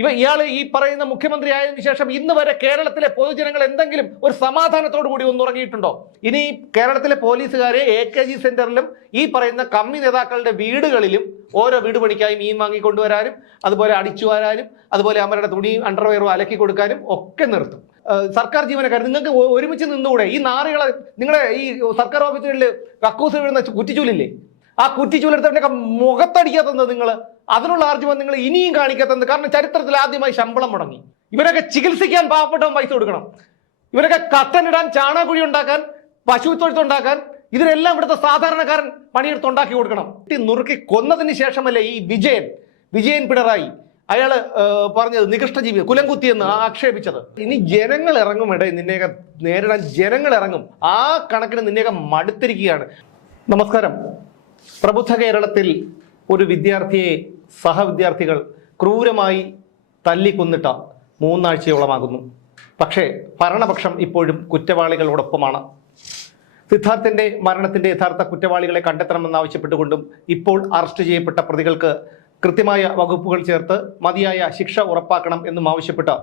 ഇയാൾ ഈ പറയുന്ന മുഖ്യമന്ത്രി ആയതിനു ശേഷം ഇന്ന് വരെ കേരളത്തിലെ പൊതുജനങ്ങൾ എന്തെങ്കിലും ഒരു സമാധാനത്തോടു കൂടി ഒന്നുറങ്ങിയിട്ടുണ്ടോ? ഇനി കേരളത്തിലെ പോലീസുകാരെ AKG സെന്ററിലും ഈ പറയുന്ന കമ്മി നേതാക്കളുടെ വീടുകളിലും ഓരോ വീട് പണിക്കായി മീൻ വാങ്ങിക്കൊണ്ടുവരാനും അതുപോലെ അടിച്ചു വരാനും അതുപോലെ അവരുടെ തുണിയും അണ്ടർവെയറും അലക്കി കൊടുക്കാനും ഒക്കെ നിർത്തും. സർക്കാർ ജീവനക്കാർ നിങ്ങൾക്ക് ഒരുമിച്ച് നിന്നുകൂടെ? ഈ നാറികളെ നിങ്ങളെ ഈ സർക്കാർ ഓഫീസുകളിൽ കക്കൂസ് വീഴുന്ന കുറ്റിച്ചൂലില്ലേ, ആ കുറ്റിച്ചൂലെടുത്തവരുടെയൊക്കെ മുഖത്തടിക്കാത്തത് നിങ്ങൾ, അതിനുള്ള ആർജവം നിങ്ങൾ ഇനിയും കാണിക്കാത്തത്. കാരണം ചരിത്രത്തിൽ ആദ്യമായി ശമ്പളം മുടങ്ങി. ഇവരൊക്കെ ചികിത്സിക്കാൻ പാവപ്പെട്ടവൻ പൈസ കൊടുക്കണം. ഇവരൊക്കെ കത്തനിടാൻ, ചാണകക്കുഴി ഉണ്ടാക്കാൻ, പശു തൊഴുത്തുണ്ടാക്കാൻ, ഇതിനെല്ലാം ഇവിടുത്തെ സാധാരണക്കാരൻ പണിയെടുത്തുണ്ടാക്കി കൊടുക്കണം. നുറുക്കി കൊന്നതിന് ശേഷമല്ലേ ഈ വിജയൻ പിണറായി അയാള് പറഞ്ഞത് നികൃഷ്ടജീവി കുലംകുത്തി എന്ന് ആക്ഷേപിച്ചത്. ഇനി ജനങ്ങൾ ഇറങ്ങും, നിന്നെയൊക്കെ നേരിടാൻ ജനങ്ങൾ ഇറങ്ങും. ആ കണക്കിന് നിന്നെയൊക്കെ മടുത്തിരിക്കുകയാണ്. നമസ്കാരം. പ്രബുദ്ധ കേരളത്തിൽ ഒരു വിദ്യാർത്ഥിയെ സഹവിദ്യാർത്ഥികൾ ക്രൂരമായി തല്ലിക്കൊന്നിട്ട 3 ആഴ്ചയോളമാകുന്നു. പക്ഷേ ഭരണപക്ഷം ഇപ്പോഴും കുറ്റവാളികളോടൊപ്പമാണ്. സിദ്ധാർത്ഥിന്റെ മരണത്തിന്റെ യഥാർത്ഥ കുറ്റവാളികളെ കണ്ടെത്തണമെന്നാവശ്യപ്പെട്ടുകൊണ്ടും ഇപ്പോൾ അറസ്റ്റ് ചെയ്യപ്പെട്ട പ്രതികൾക്ക് കൃത്യമായ വകുപ്പുകൾ ചേർത്ത് മതിയായ ശിക്ഷ ഉറപ്പാക്കണം എന്നും ആവശ്യപ്പെട്ട്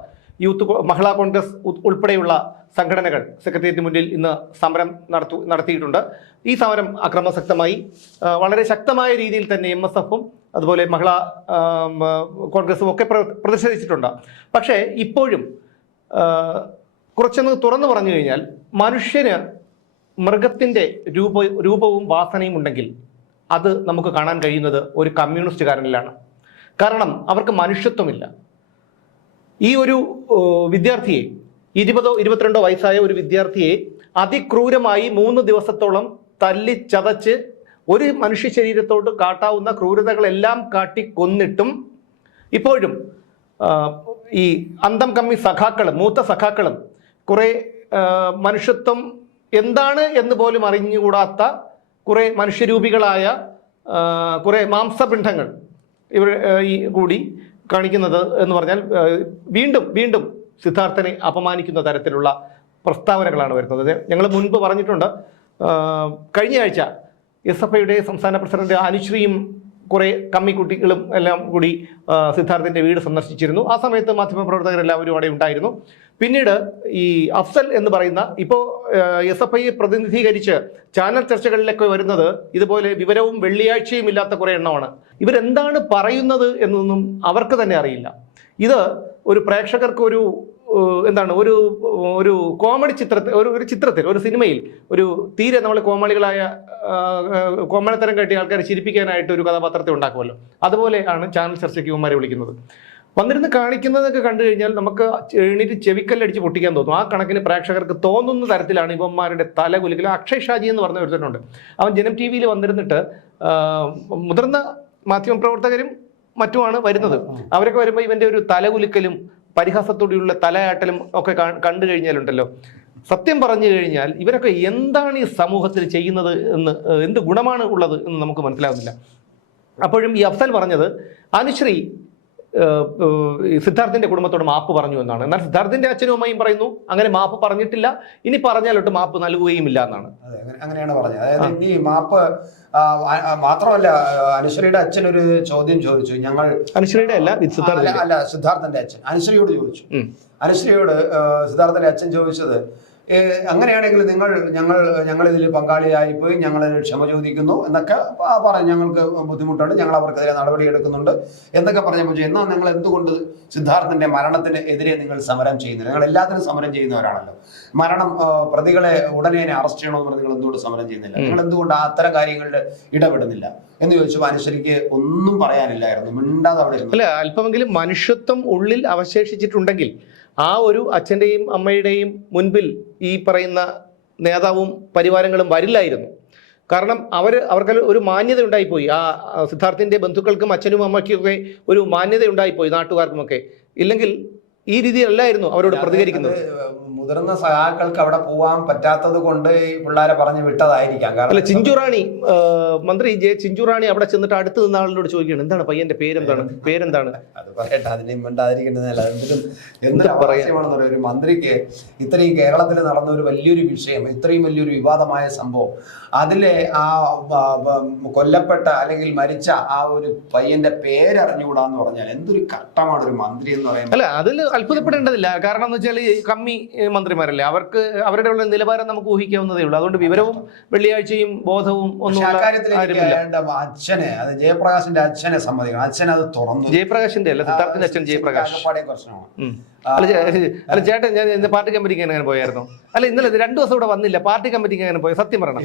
മഹിളാ കോൺഗ്രസ് ഉൾപ്പെടെയുള്ള സംഘടനകൾ സെക്രട്ടേറിയറ്റിന് മുന്നിൽ ഇന്ന് സമരം നടത്തിയിട്ടുണ്ട്. ഈ സമരം അക്രമാസക്തമായി വളരെ ശക്തമായ രീതിയിൽ തന്നെ MSFും അതുപോലെ മഹിളാ കോൺഗ്രസും ഒക്കെ പ്രതിഷേധിച്ചിട്ടുണ്ട്. പക്ഷേ ഇപ്പോഴും കുറച്ചൊന്ന് തുറന്നു പറഞ്ഞു കഴിഞ്ഞാൽ, മനുഷ്യന് മൃഗത്തിൻ്റെ രൂപവും വാസനയും ഉണ്ടെങ്കിൽ അത് നമുക്ക് കാണാൻ കഴിയുന്നത് ഒരു കമ്മ്യൂണിസ്റ്റുകാരനിലാണ്. കാരണം അവർക്ക് മനുഷ്യത്വമില്ല. ഈ ഒരു വിദ്യാർത്ഥിയെ 20ഓ 22ഓ വയസ്സായ ഒരു വിദ്യാർത്ഥിയെ അതിക്രൂരമായി 3 ദിവസത്തോളം തല്ലി ചതച്ച് ഒരു മനുഷ്യ ശരീരത്തോട് കാട്ടാവുന്ന ക്രൂരതകളെല്ലാം കാട്ടി കൊന്നിട്ടും ഇപ്പോഴും ഈ അന്തം കമ്മി സഖാക്കളും മൂത്ത സഖാക്കളും കുറെ മനുഷ്യത്വം എന്താണ് എന്ന് പോലും അറിഞ്ഞുകൂടാത്ത കുറെ മനുഷ്യരൂപികളായ കുറെ മാംസപിണ്ഡങ്ങൾ ഇവർ ഈ കൂടി കാണിക്കുന്നത് എന്ന് പറഞ്ഞാൽ വീണ്ടും സിദ്ധാർത്ഥനെ അപമാനിക്കുന്ന തരത്തിലുള്ള പ്രസ്താവനകളാണ് വരുന്നത്. ഞങ്ങൾ മുൻപ് പറഞ്ഞിട്ടുണ്ട്, കഴിഞ്ഞ ആഴ്ച SFIയുടെ സംസ്ഥാന പ്രസിഡന്റ് അനുശ്രീയും കുറെ കമ്മിക്കുട്ടികളും എല്ലാം കൂടി സിദ്ധാർത്ഥിന്റെ വീട് സന്ദർശിച്ചിരുന്നു. ആ സമയത്ത് മാധ്യമപ്രവർത്തകരെല്ലാവരും അവിടെ ഉണ്ടായിരുന്നു. പിന്നീട് ഈ അഫ്സൽ എന്ന് പറയുന്ന ഇപ്പോൾ SFI പ്രതിനിധീകരിച്ച് ചാനൽ ചർച്ചകളിലൊക്കെ വരുന്നത് ഇതുപോലെ വിവരവും വെള്ളിയാഴ്ചയും ഇല്ലാത്ത കുറെ എണ്ണമാണ്. ഇവരെന്താണ് പറയുന്നത് എന്നൊന്നും അവർക്ക് തന്നെ അറിയില്ല. ഇത് ഒരു പ്രേക്ഷകർക്ക് ഒരു കോമഡി ചിത്രത്തിൽ ഒരു സിനിമയിൽ ഒരു തീരെ നമ്മൾ കോമളിത്തരം കാട്ടിയ ആൾക്കാരെ ചിരിപ്പിക്കാനായിട്ട് ഒരു കഥാപാത്രത്തെ ഉണ്ടാക്കുമല്ലോ, അതുപോലെയാണ് ചാനൽ ചർച്ചയ്ക്ക് ഇവന്മാരെ വിളിക്കുന്നത്. വന്നിരുന്ന് കാണിക്കുന്നതൊക്കെ കണ്ടു കഴിഞ്ഞാൽ നമുക്ക് എണീറ്റ് ചെവിക്കല്ലടിച്ച് പൊട്ടിക്കാൻ തോന്നും. ആ കണക്കിന് പ്രേക്ഷകർക്ക് തോന്നുന്ന തരത്തിലാണ് ഇവന്മാരുടെ തലകുലുക്കൽ. അക്ഷയ് ഷാജി എന്ന് പറഞ്ഞ ഒരുത്തനുണ്ട്. അവൻ ജനം TV വന്നിരുന്നിട്ട് മുതിർന്ന മാധ്യമപ്രവർത്തകരും മറ്റുമാണ് വരുന്നത്. അവരൊക്കെ വരുമ്പോൾ ഇവന്റെ ഒരു തലകുലുക്കലും പരിഹാസത്തോടെയുള്ള തലയാട്ടലും ഒക്കെ കണ്ടു കഴിഞ്ഞാലുണ്ടല്ലോ, സത്യം പറഞ്ഞു കഴിഞ്ഞാൽ ഇവരൊക്കെ എന്താണ് ഈ സമൂഹത്തിൽ ചെയ്യുന്നത് എന്ന്, എന്ത് ഗുണമാണ് ഉള്ളത് എന്ന് നമുക്ക് മനസ്സിലാവുന്നില്ല. അപ്പോഴും ഈ അഫ്സൽ പറഞ്ഞത് അനുശ്രീ സിദ്ധാർത്ഥിന്റെ കുടുംബത്തോട് മാപ്പ് പറഞ്ഞു എന്നാണ്. എന്നാൽ സിദ്ധാർത്ഥിന്റെ അച്ഛനും അമ്മയും പറയുന്നു അങ്ങനെ മാപ്പ് പറഞ്ഞിട്ടില്ല, ഇനി പറഞ്ഞാലൊട്ട് മാപ്പ് നൽകുകയുമില്ല എന്നാണ്. അങ്ങനെയാണ് പറഞ്ഞത്. അതായത് ഇനി മാപ്പ് മാത്രമല്ല, അനുശ്രീയുടെ അച്ഛൻ ഒരു ചോദ്യം ചോദിച്ചു. അനുശ്രീയുടെ സിദ്ധാർത്ഥന്റെ അച്ഛൻ അനുശ്രീയോട് ചോദിച്ചു. അനുശ്രീയോട് സിദ്ധാർത്ഥന്റെ അച്ഛൻ ചോദിച്ചത്, അങ്ങനെയാണെങ്കിൽ ഞങ്ങൾ ഇതിൽ പങ്കാളിയായിപ്പോയി, ഞങ്ങൾ ക്ഷമ ചോദിക്കുന്നു എന്നൊക്കെ പറഞ്ഞു. ഞങ്ങൾക്ക് ബുദ്ധിമുട്ടുണ്ട്, ഞങ്ങൾ അവർക്കെതിരെ നടപടി എടുക്കുന്നുണ്ട് എന്നൊക്കെ പറഞ്ഞപ്പോൾ, എന്നാൽ നിങ്ങൾ എന്തുകൊണ്ട് സിദ്ധാർത്ഥന്റെ മരണത്തിന് എതിരെ നിങ്ങൾ സമരം ചെയ്യുന്നില്ല? നിങ്ങൾ എല്ലാത്തിനും സമരം ചെയ്യുന്നവരാണല്ലോ. മരണം പ്രതികളെ ഉടനെ അറസ്റ്റ് ചെയ്യണമെന്ന് പറഞ്ഞ് നിങ്ങൾ എന്തുകൊണ്ട് സമരം ചെയ്യുന്നില്ല? നിങ്ങൾ എന്തുകൊണ്ട് അത്തരം കാര്യങ്ങളിൽ ഇടപെടുന്നില്ല എന്ന് ചോദിച്ചു. അനുശ്വരിക്ക് ഒന്നും പറയാനില്ലായിരുന്നു, മിണ്ടാതെ അവിടെ ഇരുന്നു. അല്ല, അല്പമെങ്കിലും മനുഷ്യത്വം ഉള്ളിൽ അവശേഷിച്ചിട്ടുണ്ടെങ്കിൽ ആ ഒരു അച്ഛൻ്റെയും അമ്മയുടെയും മുൻപിൽ ഈ പറയുന്ന നേതാവും പരിവാരങ്ങളും വരില്ലായിരുന്നു. കാരണം അവർക്ക് ഒരു മാന്യത ഉണ്ടായിപ്പോയി. ആ സിദ്ധാർത്ഥിൻ്റെ ബന്ധുക്കൾക്കും അച്ഛനും അമ്മയ്ക്കൊക്കെ ഒരു മാന്യത ഉണ്ടായിപ്പോയി, നാട്ടുകാർക്കുമൊക്കെ. ഇല്ലെങ്കിൽ ഈ രീതിയിലല്ലായിരുന്നു അവരോട് പ്രതികരിക്കുന്നത്. മുതിർന്ന സഹാക്കൾക്ക് അവിടെ പോകാൻ പറ്റാത്തത് കൊണ്ട് ഈ പിള്ളേരെ പറഞ്ഞു വിട്ടതായിരിക്കാം. അല്ല, ചിഞ്ചുറാണി മന്ത്രി ചിഞ്ചുറാണി അവിടെ ചെന്നിട്ട് അടുത്ത് നിന്ന ആളിനോട് ചോദിക്കുകയാണ്, എന്താണ് പയ്യന്റെ പേരെന്താണ്? അത് പറയട്ടെ, അതിനെയും മിണ്ടാതിരിക്കേണ്ടതല്ല. എന്തൊരു അവകാശമാണെന്ന് ഒരു മന്ത്രിക്ക് ഇത്രയും കേരളത്തിൽ നടന്ന ഒരു വലിയൊരു വിഷയം, ഇത്രയും വലിയൊരു വിവാദമായ സംഭവം, അതിലെ ആ കൊല്ലപ്പെട്ട അല്ലെങ്കിൽ മരിച്ച ആ ഒരു പയ്യന്റെ പേരറിഞ്ഞുകൂടാന്ന് പറഞ്ഞാൽ എന്തൊരു കഷ്ടമാണ് ഒരു മന്ത്രി എന്ന് പറയുന്നത്. അല്ല, അതിൽ അത്ഭുതപ്പെടേണ്ടതില്ല. കാരണം എന്ന് വെച്ചാൽ കമ്മി മന്ത്രിമാരല്ലേ, അവർക്ക് അവരുടെ ഉള്ള നിലവാരം നമുക്ക് ഊഹിക്കാവുന്നതേ ഉള്ളൂ. അതുകൊണ്ട് വിവരവും വെള്ളിയാഴ്ചയും ബോധവും ഒന്നും അച്ഛനെ, അത് ജയപ്രകാശിന്റെ അച്ഛനെ സമ്മതിക്കണം. അച്ഛൻ അത് തുറന്നു. ജയപ്രകാശിന്റെ അല്ല, സിദ്ധാർത്ഥിന്റെ അച്ഛൻ ജയപ്രകാശ്. പ്രശ്നമാണ്. അല്ല ചേട്ടൻ, ഞാൻ ഇന്ന് പാർട്ടി കമ്മിറ്റിക്ക് അങ്ങനെ പോയായിരുന്നു. അല്ല, ഇന്നലെ 2 ദിവസം ഇവിടെ വന്നില്ല. പാർട്ടി കമ്മിറ്റിക്ക് അങ്ങനെ പോയി, സത്യം പറയണം.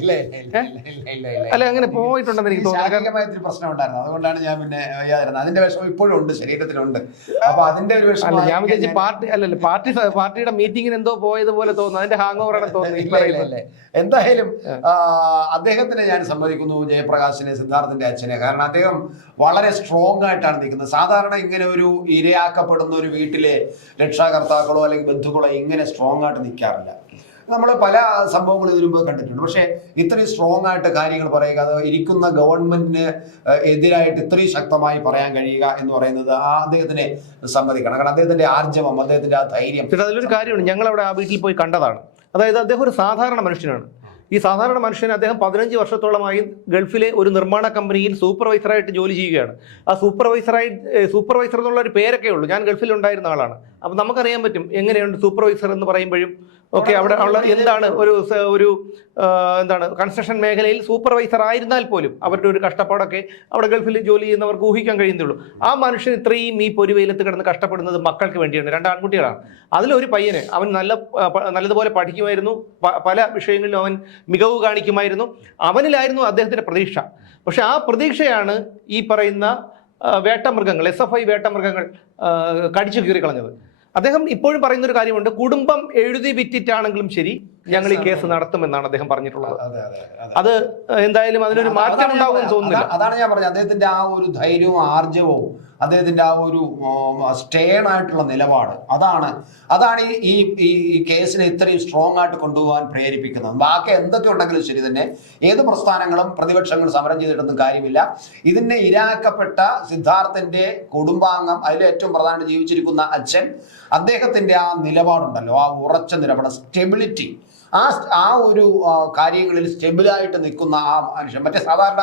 അല്ല, അങ്ങനെ പോയിട്ടുണ്ടെന്ന് എനിക്ക് തോന്നുന്നു. പ്രശ്നം ഉണ്ടായിരുന്നു, അതുകൊണ്ടാണ് ഞാൻ പിന്നെ വയ്യാതിരുന്നത്. അതിന്റെ വിഷമം ഇപ്പോഴും ഉണ്ട്, ശരീരത്തിലുണ്ട്. അപ്പൊ അതിന്റെ ഒരു വിഷമം. ഞാൻ വിചാരിച്ചു പാർട്ടിയുടെ മീറ്റിംഗിന് എന്തോ പോയതുപോലെ തോന്നുന്നു. അതിന്റെ ഹാങ് ഓവറാണ് തോന്നുന്നത്. എന്തായാലും അദ്ദേഹത്തിനെ ഞാൻ സമ്മതിക്കുന്നു, ജയപ്രകാശിനെ, സിദ്ധാർത്ഥിന്റെ അച്ഛനെ. കാരണം അദ്ദേഹം വളരെ സ്ട്രോങ് ആയിട്ടാണ് നിൽക്കുന്നത്. സാധാരണ ഇങ്ങനെ ഒരു ഇരയാക്കപ്പെടുന്ന ഒരു വീട്ടിലെ രക്ഷാകർത്താക്കളോ അല്ലെങ്കിൽ ബന്ധുക്കളോ ഇങ്ങനെ സ്ട്രോങ് ആയിട്ട് നിൽക്കാറില്ല. നമ്മൾ പല സംഭവങ്ങളും ഇതിനു മുമ്പ് കണ്ടിട്ടുണ്ട്. പക്ഷേ ഇത്രയും സ്ട്രോങ് ആയിട്ട് കാര്യങ്ങൾ പറയുക, അത് ഇരിക്കുന്ന ഗവൺമെന്റിന് എതിരായിട്ട് ഇത്രയും ശക്തമായി പറയാൻ കഴിയുക എന്ന് പറയുന്നത് അദ്ദേഹത്തിനെ സമ്മതിക്കണം. കാരണം അദ്ദേഹത്തിന്റെ ആർജവം, അദ്ദേഹത്തിന്റെ ആ ധൈര്യം. അതിലൊരു കാര്യമാണ്, ഞങ്ങൾ അവിടെ ആ വീട്ടിൽ പോയി കണ്ടതാണ്. അതായത് അദ്ദേഹം ഒരു സാധാരണ മനുഷ്യനാണ്. ഈ സാധാരണ മനുഷ്യൻ അദ്ദേഹം 15 വർഷത്തോളമായി ഗൾഫിലെ ഒരു നിർമ്മാണ കമ്പനിയിൽ സൂപ്പർവൈസറായിട്ട് ജോലി ചെയ്യുകയാണ്. ആ സൂപ്പർവൈസർ എന്നുള്ള ഒരു പേരൊക്കെ ഉള്ളൂ. ഞാൻ ഗൾഫിൽ ഉണ്ടായിരുന്ന ആളാണ്. അപ്പം നമുക്കറിയാൻ പറ്റും എങ്ങനെയുണ്ട് സൂപ്പർവൈസർ എന്ന് പറയുമ്പോഴും ഒക്കെ. അവിടെ എന്താണ് ഒരു എന്താണ് കൺസ്ട്രക്ഷൻ മേഖലയിൽ സൂപ്പർവൈസർ ആയിരുന്നാൽ പോലും അവരുടെ ഒരു കഷ്ടപ്പാടൊക്കെ അവിടെ ഗൾഫിൽ ജോലി ചെയ്യുന്നവർക്ക് ഊഹിക്കാൻ കഴിയുന്നുള്ളൂ. ആ മനുഷ്യൻ ഇത്രയും ഈ പൊരുവെയിലത്ത് കിടന്ന് കഷ്ടപ്പെടുന്നത് മക്കൾക്ക് വേണ്ടിയാണ്. 2 ആൺകുട്ടികളാണ്. അതിലൊരു പയ്യന്, അവൻ നല്ലതുപോലെ പഠിക്കുമായിരുന്നു, പല വിഷയങ്ങളിലും അവൻ മികവ് കാണിക്കുമായിരുന്നു. അവനിലായിരുന്നു അദ്ദേഹത്തിന്റെ പ്രതീക്ഷ. പക്ഷെ ആ പ്രതീക്ഷയാണ് ഈ പറയുന്ന വേട്ടമൃഗങ്ങൾ, SFI വേട്ടമൃഗങ്ങൾ കടിച്ചു കീറിക്കളഞ്ഞത്. അദ്ദേഹം ഇപ്പോഴും പറയുന്ന ഒരു കാര്യമുണ്ട്, കുടുംബം എഴുതി വിറ്റിട്ടാണെങ്കിലും ശരി ഞങ്ങൾ ഈ കേസ് നടത്തുമെന്നാണ് അദ്ദേഹം പറഞ്ഞിട്ടുള്ളത്. അത് എന്തായാലും അതിനൊരു മാറ്റം ഉണ്ടാവുമെന്ന് തോന്നുന്നില്ല. അതാണ് ഞാൻ പറഞ്ഞത്, അദ്ദേഹത്തിന്റെ ആ ഒരു ധൈര്യവും ആർജവവും, അദ്ദേഹത്തിന്റെ ആ ഒരു സ്റ്റേൺ ആയിട്ടുള്ള നിലപാട്, അതാണ് ഈ കേസിനെ ഇത്രയും സ്ട്രോങ് ആയിട്ട് കൊണ്ടുപോകാൻ പ്രേരിപ്പിക്കുന്നത്. ബാക്കി എന്തൊക്കെ ഉണ്ടെങ്കിലും ശരി തന്നെ, ഏത് പ്രസ്ഥാനങ്ങളും പ്രതിപക്ഷങ്ങൾ സമരം ചെയ്തിട്ടൊന്നും കാര്യമില്ല. ഇതിനെ ഇരാക്കപ്പെട്ട സിദ്ധാർത്ഥന്റെ കുടുംബാംഗം, അതിൽ ഏറ്റവും പ്രധാനമായിട്ട് ജീവിച്ചിരിക്കുന്ന അച്ഛൻ, അദ്ദേഹത്തിന്റെ ആ നിലപാടുണ്ടല്ലോ, ആ ഉറച്ച നിലപാട്, സ്റ്റെബിലിറ്റി, ആ ഒരു കാര്യങ്ങളിൽ സ്റ്റെബിളായിട്ട് നിൽക്കുന്ന ആ മനുഷ്യൻ. മറ്റേ സാധാരണ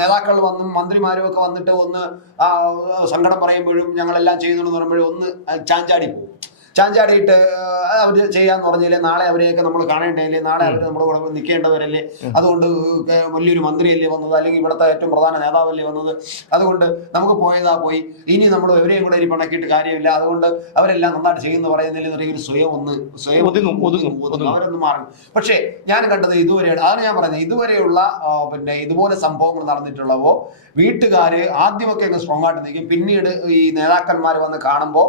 നേതാക്കൾ വന്നും മന്ത്രിമാരും ഒക്കെ വന്നിട്ട് ഒന്ന് സങ്കടം പറയുമ്പോഴും ഞങ്ങളെല്ലാം ചെയ്യുന്നുണ്ടെന്ന് പറയുമ്പോഴും ഒന്ന് ചാഞ്ചാടിയിട്ട് അവർ ചെയ്യാന്ന് പറഞ്ഞില്ലേ, നാളെ അവരെയൊക്കെ നമ്മൾ കാണേണ്ടതല്ലേ, നാളെ അവർ നമ്മുടെ കൂടെ നിൽക്കേണ്ടവരല്ലേ, അതുകൊണ്ട് വലിയൊരു മന്ത്രിയല്ലേ വന്നത്, അല്ലെങ്കിൽ ഇവിടുത്തെ ഏറ്റവും പ്രധാന നേതാവല്ലേ വന്നത്, അതുകൊണ്ട് നമുക്ക് പോയി, ഇനി നമ്മൾ എവരെയും കൂടെ ഇനി പണക്കിയിട്ട് കാര്യമില്ല, അതുകൊണ്ട് അവരെല്ലാം നന്നായിട്ട് ചെയ്യുന്ന പറയുന്നതിൽ ഒരു സ്വയം അവരൊന്ന് മാറും. പക്ഷേ ഞാൻ കണ്ടത് ഇതുവരെയാണ്. അതാണ് ഞാൻ പറഞ്ഞത്, ഇതുവരെയുള്ള പിന്നെ ഇതുപോലെ സംഭവങ്ങൾ നടന്നിട്ടുള്ളവോ വീട്ടുകാര് ആദ്യമൊക്കെ അങ്ങ് സ്ട്രോങ് ആയിട്ട് നിൽക്കും, പിന്നീട് ഈ നേതാക്കന്മാർ വന്ന് കാണുമ്പോൾ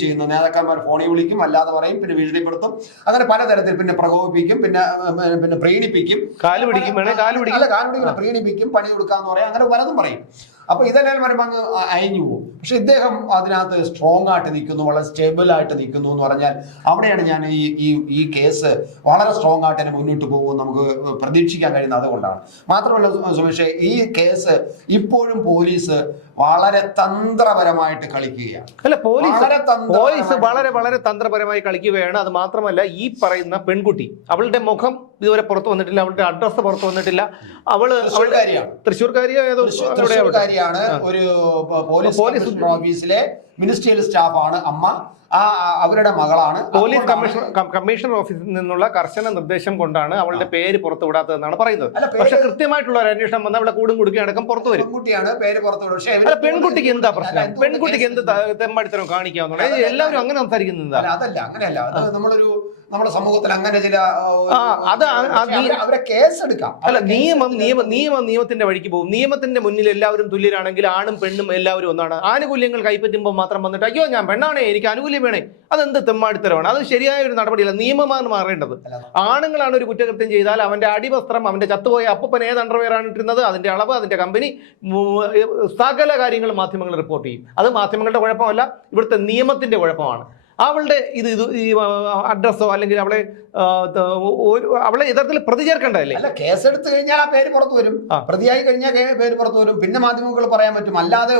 ചെയ്യുന്ന നേതാക്കന്മാർ ഫോണിൽ വിളിക്കും, അല്ലാതെ പറയും, പിന്നെ ഭീഷണിപ്പെടുത്തും, അങ്ങനെ പലതരത്തിൽ, പിന്നെ പ്രകോപിപ്പിക്കും, പിന്നെ പ്രീണിപ്പിക്കും, പ്രീണിപ്പിക്കും, പണി കൊടുക്കാന്ന് പറയാം, അങ്ങനെ പലതും പറയും. അപ്പൊ ഇതെല്ലാം വരുമ്പോൾ അങ്ങ് അയഞ്ഞു പോകും. പക്ഷെ ഇദ്ദേഹം അതിനകത്ത് സ്ട്രോങ് ആയിട്ട് നിൽക്കുന്നു, വളരെ സ്റ്റേബിൾ ആയിട്ട് നിൽക്കുന്നു എന്ന് പറഞ്ഞാൽ അവിടെയാണ് ഞാൻ ഈ കേസ് വളരെ സ്ട്രോങ് ആയിട്ട് തന്നെ മുന്നോട്ട് പോകും നമുക്ക് പ്രതീക്ഷിക്കാൻ കഴിയുന്നത്. അതുകൊണ്ടാണ്. മാത്രമല്ല സുമേഷേ, ഈ കേസ് ഇപ്പോഴും പോലീസ് വളരെ തന്ത്രപരമായിട്ട് കളിക്കുകയാണ്. അല്ല, പോലീസ് വളരെ തന്ത്രപരമായി കളിക്കുകയാണ്. അത് മാത്രമല്ല, ഈ പറയുന്ന പെൺകുട്ടി, അവളുടെ മുഖം ഇതുവരെ പുറത്തു വന്നിട്ടില്ല, അവളുടെ അഡ്രസ് പുറത്തു വന്നിട്ടില്ല. തൃശ്ശൂർക്കാരിയാണ്, ഒരു പോലീസ് ഓഫീസിലെ മിനിസ്ട്രിയൽ സ്റ്റാഫാണ് അമ്മ. അവരുടെ മകളാണ്. പോലീസ് കമ്മീഷണർ ഓഫീസിൽ നിന്നുള്ള കർശന നിർദ്ദേശം കൊണ്ടാണ് അവളുടെ പേര് പുറത്തു വിടാത്തതെന്നാണ് പറയുന്നത്. പക്ഷെ കൃത്യമായിട്ടുള്ള ഒരു അന്വേഷണം വന്ന് അവളെ കൂടും കുടുക്കി അടക്കം പുറത്തു വരും. പെൺകുട്ടിയാണ് പേര് പുറത്തു. പക്ഷേ പെൺകുട്ടിക്ക് എന്താ പ്രശ്നം? പെൺകുട്ടിക്ക് എന്ത് തെമ്മാടിത്തരം കാണിക്കാവുന്ന എല്ലാവരും അങ്ങനെ സംസാരിക്കുന്നത്? അതല്ല, അങ്ങനെയല്ല. അത് നമ്മുടെ സമൂഹത്തിൽ അങ്ങനെ ചില അവരെ കേസ് എടുക്കാം. അല്ല, നിയമത്തിന്റെ വഴിക്ക് പോകും. നിയമത്തിന്റെ മുന്നിൽ എല്ലാവരും തുല്യരാണെങ്കിൽ ആണും പെണ്ണും എല്ലാവരും ഒന്നാണ്. ആനുകൂല്യങ്ങൾ കൈപ്പറ്റുമ്പോൾ മാത്രം വന്നിട്ട് അയ്യോ ഞാൻ പെണ്ണാണേ എനിക്ക് ആനുകൂല്യം വേണേ, അതെന്ത് തെമ്മാടിത്തരമാണ്? അത് ശരിയായ ഒരു നടപടിയല്ല. നിയമമാണ് മാറേണ്ടത്. ആണുങ്ങളാണ് ഒരു കുറ്റകൃത്യം ചെയ്താൽ അവന്റെ അടിവസ്ത്രം, അവന്റെ ചത്തുപോയ അപ്പൻ ഏത് അണ്ടർവെയറാണ് ഇട്ടിരുന്നത്, അതിന്റെ അളവ്, അതിന്റെ കമ്പനി, സകല കാര്യങ്ങൾ മാധ്യമങ്ങൾ റിപ്പോർട്ട് ചെയ്യും. അത് മാധ്യമങ്ങളുടെ കുഴപ്പമല്ല, ഇവിടുത്തെ നിയമത്തിന്റെ കുഴപ്പമാണ്. അവളുടെ ഈ അഡ്രസ്സോ അല്ലെങ്കിൽ അവളെ യഥാർത്ഥത്തിൽ പ്രതി ചേർക്കേണ്ടതല്ലേ? അല്ല, കേസെടുത്ത് കഴിഞ്ഞാൽ ആ പേര് പുറത്തു വരും, പ്രതിയായി കഴിഞ്ഞാൽ പേര് പുറത്തു വരും, പിന്നെ മാധ്യമങ്ങൾ പറയാൻ പറ്റും. അല്ലാതെ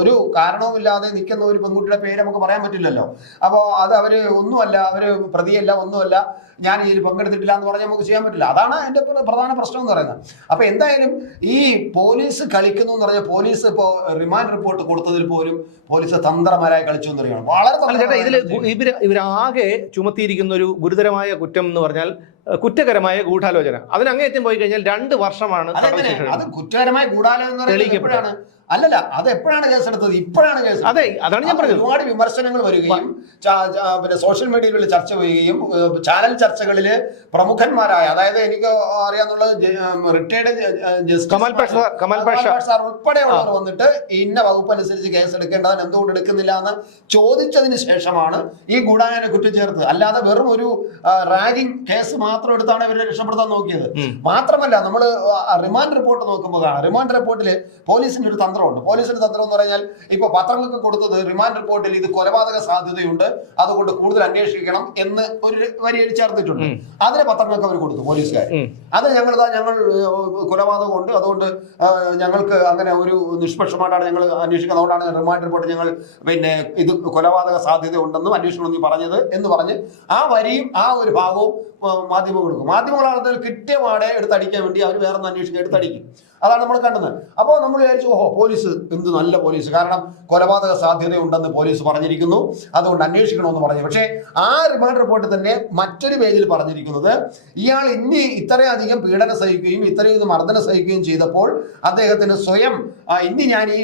ഒരു കാരണവുമില്ലാതെ നിൽക്കുന്ന ഒരു പെൺകുട്ടിയുടെ പേര് നമുക്ക് പറയാൻ പറ്റില്ലല്ലോ. അപ്പോൾ അത് അവര് ഒന്നുമല്ല, അവര് പ്രതിയല്ല, ഒന്നുമല്ല, ഞാൻ ഇതിൽ പങ്കെടുത്തിട്ടില്ല എന്ന് പറഞ്ഞാൽ നമുക്ക് ചെയ്യാൻ പറ്റില്ല. അതാണ് എൻ്റെ പ്രധാന പ്രശ്നം എന്ന് പറയുന്നത്. അപ്പൊ എന്തായാലും ഈ പോലീസ് കളിക്കുന്നു എന്ന് പറഞ്ഞാൽ, പോലീസ് ഇപ്പോ റിമാൻഡ് റിപ്പോർട്ട് കൊടുത്തതിൽ പോലും പോലീസ് തന്ത്രപരമായി കളിച്ചു എന്ന് പറയുകയാണ്. വളരെ ഇവരാകെ ചുമത്തിയിരിക്കുന്ന ഒരു ഗുരുതരമായ കുറ്റം എന്ന് പറഞ്ഞാൽ കുറ്റകരമായ ഗൂഢാലോചന. അതിന് അങ്ങേറ്റം പോയി കഴിഞ്ഞാൽ 2 വർഷമാണ്. അത് കുറ്റകരമായ ഗൂഢാലോചന അല്ലല്ല, അത് എപ്പോഴാണ് കേസെടുത്തത്? ഇപ്പോഴാണ് കേസ്. അതെ, അതാണ് ഞാൻ പറഞ്ഞത്. ഒരുപാട് വിമർശനങ്ങൾ വരികയും പിന്നെ സോഷ്യൽ മീഡിയകളിൽ ചർച്ച വരികയും ചാനൽ ചർച്ചകളിൽ പ്രമുഖന്മാരായ, അതായത് എനിക്ക് അറിയാവുന്ന retired justice Kamal Pasha sir ഉൾപ്പെടെയുള്ളവർ വന്നിട്ട് ഇന്ന വകുപ്പ് അനുസരിച്ച് കേസ് എടുക്കേണ്ടതിന് എന്തുകൊണ്ട് എടുക്കുന്നില്ല എന്ന് ചോദിച്ചതിന് ശേഷമാണ് ഈ ഗൂഢാലോചന കുറ്റം ചേർത്തത്. അല്ലാതെ വെറും ഒരു റാഗിംഗ് കേസ് മാത്രം എടുത്താണ് ഇവരെ രക്ഷപ്പെടുത്താൻ നോക്കിയത്. മാത്രമല്ല, നമ്മൾ റിമാൻഡ് റിപ്പോർട്ട് നോക്കുമ്പോൾ കാണാം, റിമാൻഡ് റിപ്പോർട്ടിൽ പോലീസിന്റെ ഒരു തന്ത്രം. പോലീസിന്റെ തന്ത്രം എന്ന് പറഞ്ഞാൽ, ഇപ്പൊ പത്രങ്ങൾക്ക് കൊടുത്തത് റിമാൻഡ് റിപ്പോർട്ടിൽ ഇത് കൊലപാതക സാധ്യതയുണ്ട്, അതുകൊണ്ട് കൂടുതൽ അന്വേഷിക്കണം എന്ന് ഒരു വരി ചേർത്തിട്ടുണ്ട്. അതിന് പത്രങ്ങൾക്ക് അവർ കൊടുത്തു, പോലീസുകാർ. അത് ഞങ്ങൾ കൊലപാതകം ഉണ്ട്, അതുകൊണ്ട് ഞങ്ങൾക്ക് അങ്ങനെ ഒരു നിഷ്പക്ഷമായിട്ടാണ് ഞങ്ങൾ അന്വേഷിക്കുന്നത്, അതുകൊണ്ടാണ് റിമാൻഡ് റിപ്പോർട്ട് ഞങ്ങൾ പിന്നെ ഇത് കൊലപാതക സാധ്യത ഉണ്ടെന്നും അന്വേഷിക്കണമെന്ന് പറഞ്ഞത് എന്ന് പറഞ്ഞ് ആ വരിയും ആ ഒരു ഭാഗവും മാധ്യമങ്ങൾ കൊടുക്കും. മാധ്യമങ്ങളാണെങ്കിൽ കിട്ടിയപാടെ എടുത്തടിക്കാൻ വേണ്ടി അവർ വേറെ അന്വേഷിക്കാൻ എടുത്തടിക്കും. അതാണ് നമ്മൾ കണ്ടത്. അപ്പോൾ നമ്മൾ വിചാരിച്ചു, ഓഹോ, പോലീസ് എന്ത് നല്ല പോലീസ്, കാരണം കൊലപാതക സാധ്യതയുണ്ടെന്ന് പോലീസ് പറഞ്ഞിരിക്കുന്നു, അതുകൊണ്ട് അന്വേഷിക്കണമെന്ന് പറഞ്ഞു. പക്ഷേ ആ റിമാൻഡ് റിപ്പോർട്ടിൽ തന്നെ മറ്റൊരു പേജിൽ പറഞ്ഞിരിക്കുന്നത്, ഇയാൾ ഇത്രയധികം പീഡനം സഹിക്കുകയും ഇത്രയും മർദ്ദനം സഹിക്കുകയും ചെയ്തപ്പോൾ അദ്ദേഹത്തിന് സ്വയം ഇനി ഞാൻ ഈ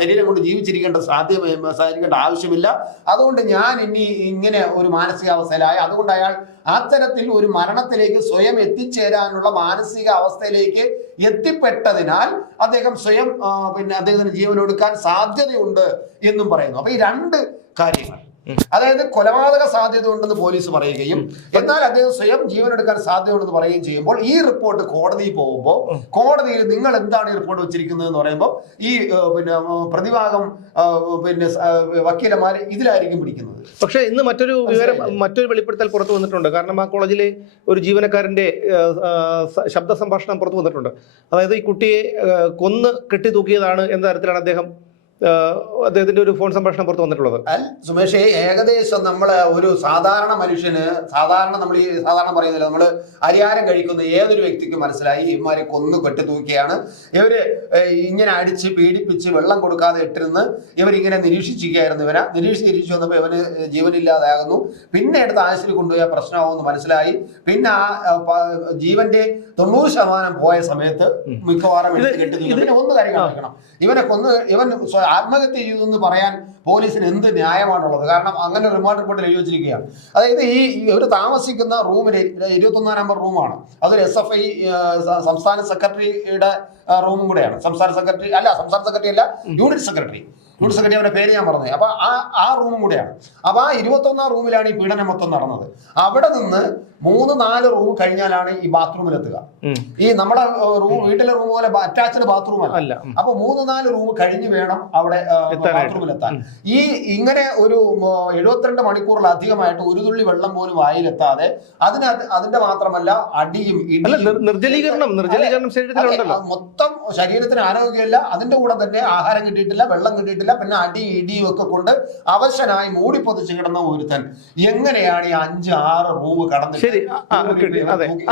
ശരീരം കൊണ്ട് ജീവിച്ചിരിക്കേണ്ട ആവശ്യമില്ല, അതുകൊണ്ട് ഞാൻ ഇനി ഇങ്ങനെ ഒരു മാനസികാവസ്ഥയിലായി, അതുകൊണ്ട് അയാൾ അത്തരത്തിൽ ഒരു മരണത്തിലേക്ക് സ്വയം എത്തിച്ചേരാനുള്ള മാനസിക അവസ്ഥയിലേക്ക് എത്തിപ്പെട്ടതിനാൽ അദ്ദേഹം സ്വയം അദ്ദേഹത്തിന് ജീവനൊടുക്കാൻ സാധ്യതയുണ്ട് എന്നും പറയുന്നു. അപ്പൊ ഈ 2 കാര്യങ്ങൾ, അതായത് കൊലപാതക സാധ്യത ഉണ്ടെന്ന് പോലീസ് പറയുകയും എന്നാൽ അദ്ദേഹം സ്വയം ജീവനെടുക്കാൻ സാധ്യതയുണ്ടെന്ന് പറയുകയും ചെയ്യുമ്പോൾ, ഈ റിപ്പോർട്ട് കോടതിയിൽ പോകുമ്പോൾ കോടതിയിൽ നിങ്ങൾ എന്താണ് ഈ റിപ്പോർട്ട് വെച്ചിരിക്കുന്നത് എന്ന് പറയുമ്പോൾ ഈ പ്രതിഭാഗം വക്കീലന്മാർ ഇതിലായിരിക്കും പിടിക്കുന്നത്. പക്ഷേ ഇന്ന് മറ്റൊരു വെളിപ്പെടുത്തൽ പുറത്തു വന്നിട്ടുണ്ട്. കാരണം ആ കോളേജിലെ ഒരു ജീവനക്കാരന്റെ ശബ്ദ സംഭാഷണം പുറത്തു വന്നിട്ടുണ്ട്. അതായത് ഈ കുട്ടിയെ കൊന്ന് കെട്ടിത്തൂക്കിയതാണ് എന്ന തരത്തിലാണ് അദ്ദേഹത്തിന്റെ ഒരു ഫോൺ സംഭാഷണം പുറത്ത് വന്നിട്ടുള്ളത്. സുമേഷ്, ഏകദേശം നമ്മള് ഒരു സാധാരണ മനുഷ്യന്, നമ്മൾ ഈ സാധാരണ പറയുന്നില്ല, നമ്മൾ അരിയാരം കഴിക്കുന്ന ഏതൊരു വ്യക്തിക്കും മനസ്സിലായി ഇവന്മാരെ കൊന്നു കെട്ടിത്തൂക്കിയാണ്. ഇവര് ഇങ്ങനെ അടിച്ച് പീഡിപ്പിച്ച് വെള്ളം കൊടുക്കാതെ ഇട്ടിരുന്ന് ഇവരിങ്ങനെ നിരീക്ഷിച്ചിരിക്കുകയായിരുന്നു. നിരീക്ഷിച്ച് വന്നപ്പോൾ ഇവന് ജീവനില്ലാതാകുന്നു. പിന്നെ എടുത്ത് ആശുപത്രി കൊണ്ടുപോയ പ്രശ്നമാകുമെന്ന് മനസ്സിലായി. പിന്നെ ആ ജീവന്റെ 90% പോയ സമയത്ത് മിക്കവാറും എടുത്ത് കെട്ടിത്തൂക്കി. പിന്നെ ഒന്ന് കാര്യം കാണിക്കണം, ഇവൻ ആത്മഹത്യ ചെയ്തു എന്ന് പറയാൻ പോലീസിന് എന്ത് ന്യായമാണുള്ളത്? കാരണം അങ്ങനെ റിമാൻഡ് റിപ്പോർട്ടിൽ എഴുതി വെച്ചിരിക്കുകയാണ്. അതായത് ഇവർ താമസിക്കുന്ന റൂമിൽ 21 നമ്പർ റൂമാണ്. അതൊരു SFI സംസ്ഥാന സെക്രട്ടറിയുടെ റൂമും കൂടെയാണ്. സംസ്ഥാന സെക്രട്ടറി അല്ല, യൂണിറ്റ് സെക്രട്ടറി അവരുടെ പേര് ഞാൻ പറഞ്ഞത്. അപ്പൊ ആ റൂമും കൂടെയാണ്. അപ്പൊ ആ 21 റൂമിലാണ് ഈ പീഡനം മൊത്തം നടന്നത്. അവിടെ നിന്ന് 3-4 റൂം കഴിഞ്ഞാലാണ് ഈ ബാത്റൂമിലെത്തുക. ഈ നമ്മുടെ വീട്ടിലെ റൂം പോലെ അറ്റാച്ച്ഡ് ബാത്റൂം അല്ല. അപ്പൊ 3-4 റൂം കഴിഞ്ഞ് വേണം അവിടെ ബാത്റൂമിലെത്താൻ. ഇങ്ങനെ ഒരു 72 മണിക്കൂറിലധികമായിട്ട് ഒരു തുള്ളി വെള്ളം പോലും വായിലെത്താതെ അതിന്റെ മാത്രമല്ല അടിയും നിർജ്ജലീകരണം മൊത്തം ശരീരത്തിന് ആരോഗ്യമില്ല. അതിന്റെ കൂടെ തന്നെ ആഹാരം കിട്ടിയിട്ടില്ല, വെള്ളം കിട്ടിയിട്ടില്ല, പിന്നെ അടിയും ഇടിയും ഒക്കെ കൊണ്ട് അവശനായി മൂടിപ്പൊതിച്ച് കിടന്ന ഒരുത്തൻ എങ്ങനെയാണ് ഈ 5-6 റൂം കടന്നു?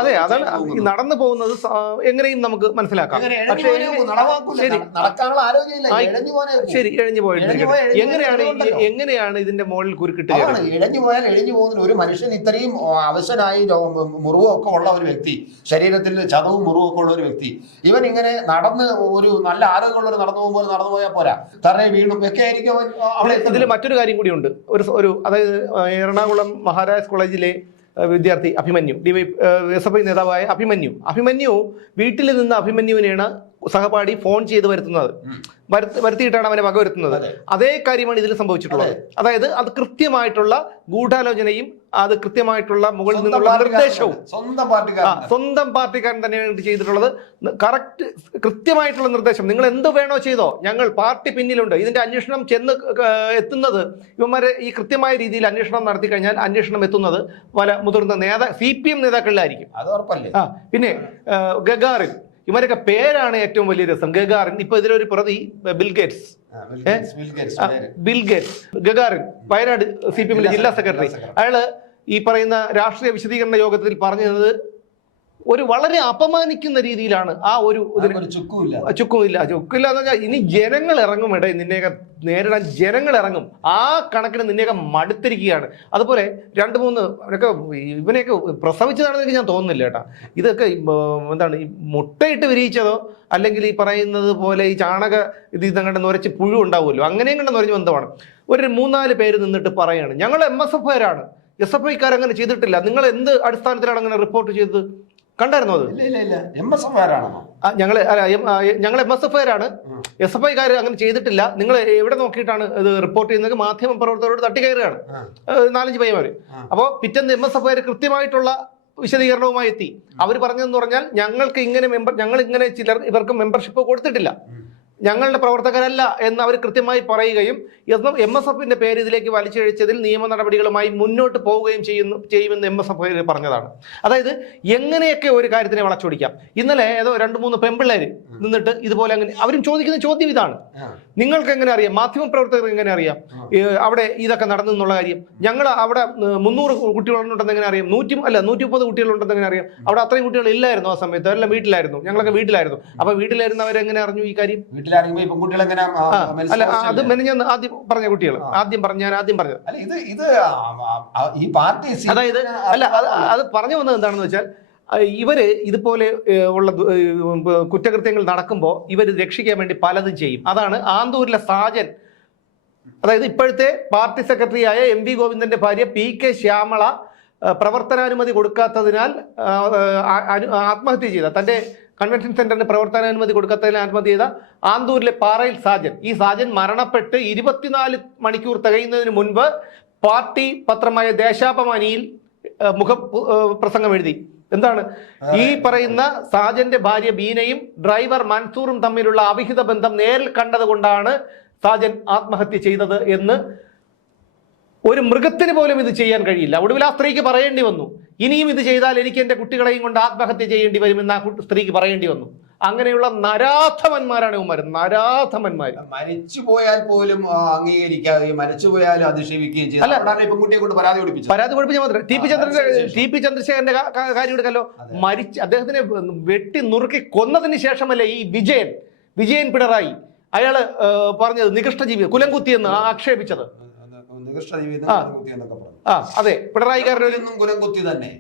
അതെ, അതാണ് നടന്നു പോകുന്നത്. എങ്ങനെയും നമുക്ക് മനസ്സിലാക്കാം. നടക്കാനുള്ള ആരോഗ്യമില്ല, ശരി, എഴഞ്ഞു പോയിട്ട് എങ്ങനെയാണ് ഇതിന്റെ മുകളിൽ കുരുക്കിട്ട്? ഇഴഞ്ഞു പോകുന്ന ഒരു മനുഷ്യൻ ഇത്രയും അവശനായി മുറിവൊക്കെ ഉള്ള ഒരു വ്യക്തി, ശരീരത്തിൽ ചതവും മുറിവൊക്കെ ഉള്ള ഒരു വ്യക്തി, ഇവൻ ഇങ്ങനെ നടന്ന് ഒരു നല്ല ആരോഗ്യമുള്ളവർ നടന്നു പോയാൽ പോരാ, തറയെ വീണ്ടും ഒക്കെ ആയിരിക്കും അവിടെ. ഇതിൽ മറ്റൊരു കാര്യം കൂടിയുണ്ട്. അതായത് എറണാകുളം മഹാരാജാസ് കോളേജിലെ വിദ്യാർത്ഥി അഭിമന്യു, SFI നേതാവായ അഭിമന്യു വീട്ടിൽ നിന്ന് അഭിമന്യുവിനെയാണ് സഹപാഠി ഫോൺ ചെയ്ത് വരുത്തുന്നത്, വരുത്തിയിട്ടാണ് അവനെ വകവരുത്തുന്നത്. അതേ കാര്യമാണ് ഇതിൽ സംഭവിച്ചിട്ടുള്ളത്. അതായത് അത് കൃത്യമായിട്ടുള്ള ഗൂഢാലോചനയും അത് കൃത്യമായിട്ടുള്ള മുകളിൽ നിന്നുള്ള നിർദ്ദേശവും സ്വന്തം പാർട്ടിക്കാരൻ തന്നെയാണ് ചെയ്തിട്ടുള്ളത്. കറക്റ്റ് കൃത്യമായിട്ടുള്ള നിർദ്ദേശം, നിങ്ങൾ എന്ത് വേണോ ചെയ്തോ, ഞങ്ങൾ പാർട്ടി പിന്നിലുണ്ട്. ഇതിന്റെ അന്വേഷണം എത്തുന്നത് ഇവന്മാരെ ഈ കൃത്യമായ രീതിയിൽ അന്വേഷണം നടത്തി കഴിഞ്ഞാൽ അന്വേഷണം എത്തുന്നത് പല മുതിർന്ന CPM നേതാക്കളിലായിരിക്കും. പിന്നെ ഗഗാറിൻ, ഇവരൊക്കെ പേരാണ് ഏറ്റവും വലിയ രസം. ഗഗാറിൻ, ഇപ്പൊ ഇതിലൊരു പ്രതി ബിൽഗേറ്റ്സ്, ഗഗാറിൻ വയനാട് CPM ജില്ലാ സെക്രട്ടറി. അയാള് ഈ പറയുന്ന രാഷ്ട്രീയ വിശദീകരണ യോഗത്തിൽ പറഞ്ഞത് ഒരു വളരെ അപമാനിക്കുന്ന രീതിയിലാണ്. ആ ഒരു ചുക്കുമില്ല എന്ന് പറഞ്ഞാൽ ഇനി ജനങ്ങൾ ഇറങ്ങും, നിന്നെയൊക്കെ നേരിടാൻ ജനങ്ങൾ ഇറങ്ങും. ആ കണക്കിന് നിന്നെയൊക്കെ മടുത്തിരിക്കുകയാണ്. അതുപോലെ 2-3 ഇവനെയൊക്കെ പ്രസവിച്ചതാണെന്ന് എനിക്ക് ഞാൻ തോന്നുന്നില്ല കേട്ടാ. ഇതൊക്കെ എന്താണ്, ഈ മുട്ടയിട്ട് വിരിയിച്ചതോ അല്ലെങ്കിൽ ഈ പറയുന്നത് പോലെ ഈ ചാണക ഇതങ്ങടെ നുരച്ച് പുഴു ഉണ്ടാവുമല്ലോ, അങ്ങനെയും കണ്ട നുരഞ്ഞ ബന്ധമാണ്. ഒരു 3-4 പേര് നിന്നിട്ട് പറയാണ് ഞങ്ങൾ MSFകാരാണ്, SFIക്കാർ അങ്ങനെ ചെയ്തിട്ടില്ല. നിങ്ങൾ എന്ത് അടിസ്ഥാനത്തിലാണ് അങ്ങനെ റിപ്പോർട്ട് ചെയ്തത്? കണ്ടായിരുന്നോ അത്? ഞങ്ങൾ MSFകാരാണ്, SFIക്കാർ അങ്ങനെ ചെയ്തിട്ടില്ല. നിങ്ങൾ എവിടെ നോക്കിയിട്ടാണ് ഇത് റിപ്പോർട്ട് ചെയ്യുന്നത്? മാധ്യമ പ്രവർത്തകരോട് തട്ടിക്കയറുകയാണ് 4-5 പയ്യന്മാര്. അപ്പോൾ പിറ്റേന്ന് MSFകാർ കൃത്യമായിട്ടുള്ള വിശദീകരണവുമായി എത്തി. അവർ പറഞ്ഞതെന്ന് പറഞ്ഞാൽ ഞങ്ങൾ ഇങ്ങനെ ചിലർ ഇവർക്ക് മെമ്പർഷിപ്പ് കൊടുത്തിട്ടില്ല, ഞങ്ങളുടെ പ്രവർത്തകരല്ല എന്ന് അവർ കൃത്യമായി പറയുകയും MSFന്റെ പേര് ഇതിലേക്ക് വലിച്ചിഴച്ചതിൽ നിയമ നടപടികളുമായി മുന്നോട്ട് പോവുകയും ചെയ്യുമെന്ന് MSF പറഞ്ഞതാണ്. അതായത് എങ്ങനെയൊക്കെ ഒരു കാര്യത്തിനെ വളച്ചൊടിക്കാം. ഇന്നലെ ഏതോ 2-3 പെമ്പിള്ളേര് നിന്നിട്ട് ഇതുപോലെ അങ്ങനെ അവരും ചോദിക്കുന്ന ചോദ്യം ഇതാണ്, നിങ്ങൾക്ക് എങ്ങനെ അറിയാം, മാധ്യമ പ്രവർത്തകർക്ക് എങ്ങനെ അറിയാം അവിടെ ഇതൊക്കെ നടന്നു എന്നുള്ള കാര്യം? ഞങ്ങൾ അവിടെ 300 കുട്ടികളുണ്ടെന്ന് എങ്ങനെ അറിയാം? 130 കുട്ടികളുണ്ടെന്ന് എങ്ങനെ അറിയാം? അവിടെ അത്രയും കുട്ടികൾ ഇല്ലായിരുന്നു ആ സമയത്ത്, അവരെല്ലാം വീട്ടിലായിരുന്നു, ഞങ്ങളൊക്കെ വീട്ടിലായിരുന്നു. അപ്പൊ വീട്ടിലായിരുന്നവരെങ്ങനെ അറിഞ്ഞു ഈ കാര്യം? അല്ല, അത് മെനഞ്ഞാന്ന് ആദ്യം പറഞ്ഞ കുട്ടികൾ ഞാൻ ആദ്യം പറഞ്ഞത്. അതായത് അത് പറഞ്ഞു വന്നത് എന്താണെന്ന് വെച്ചാൽ, ഇവര് ഇതുപോലെ ഉള്ള കുറ്റകൃത്യങ്ങൾ നടക്കുമ്പോൾ ഇവർ രക്ഷിക്കാൻ വേണ്ടി പലതും ചെയ്യും. അതാണ് ആന്തൂരിലെ സാജൻ, അതായത് ഇപ്പോഴത്തെ പാർട്ടി സെക്രട്ടറിയായ MV ഗോവിന്ദന്റെ ഭാര്യ PK ശ്യാമള പ്രവർത്തനാനുമതി കൊടുക്കാത്തതിനാൽ ആത്മഹത്യ ചെയ്ത, തന്റെ കൺവെൻഷൻ സെന്ററിന് പ്രവർത്തനാനുമതി കൊടുക്കാത്തതിന് ആത്മഹത്യ ചെയ്ത ആന്തൂരിലെ പാറയിൽ സാജൻ. ഈ സാജൻ മരണപ്പെട്ട് 24 മണിക്കൂർ തികയുന്നതിന് മുൻപ് പാർട്ടി പത്രമായ ദേശാഭിമാനിയിൽ പ്രസംഗം എഴുതി. എന്താണ് ഈ പറയുന്ന സാജന്റെ ഭാര്യ ബീനയും ഡ്രൈവർ മൻസൂറും തമ്മിലുള്ള അവിഹിത ബന്ധം നേരിൽ കണ്ടത് കൊണ്ടാണ് സാജൻ ആത്മഹത്യ ചെയ്തത് എന്ന് ഒരു മൃഗത്തിന് പോലും ഇത് ചെയ്യാൻ കഴിയില്ല. ഒടുവിൽ ആ സ്ത്രീക്ക് പറയേണ്ടി വന്നു, ഇനിയും ഇത് ചെയ്താൽ എനിക്ക് എൻ്റെ കുട്ടികളെയും കൊണ്ട് ആത്മഹത്യ ചെയ്യേണ്ടി വരുമെന്ന് ആ സ്ത്രീക്ക് പറയേണ്ടി വന്നു. അങ്ങനെയുള്ള നരാധമന്മാരാണ് ഇവന്മാർ, നരാധമന്മാർ. മരിച്ചുപോയാൽ പോലും അംഗീകരിക്കാതെ മരിച്ചുപോയാലും അധിക്ഷേപിക്കുകയും ചെയ്തു. പരാതി കൊടുപ്പിച്ച മാത്രം TP ചന്ദ്രശേഖരന്റെ കാര്യം എടുക്കല്ലോ. അദ്ദേഹത്തിനെ വെട്ടി നുറുക്കി കൊന്നതിന് ശേഷമല്ലേ ഈ വിജയൻ പിണറായി അയാള് പറഞ്ഞത് നികൃഷ്ടജീവി, കുലംകുത്തിയെന്ന് ആക്ഷേപിച്ചത്. അതെ, പിണറായിക്കാരനൊന്നും കുലംകുത്തി തന്നെ,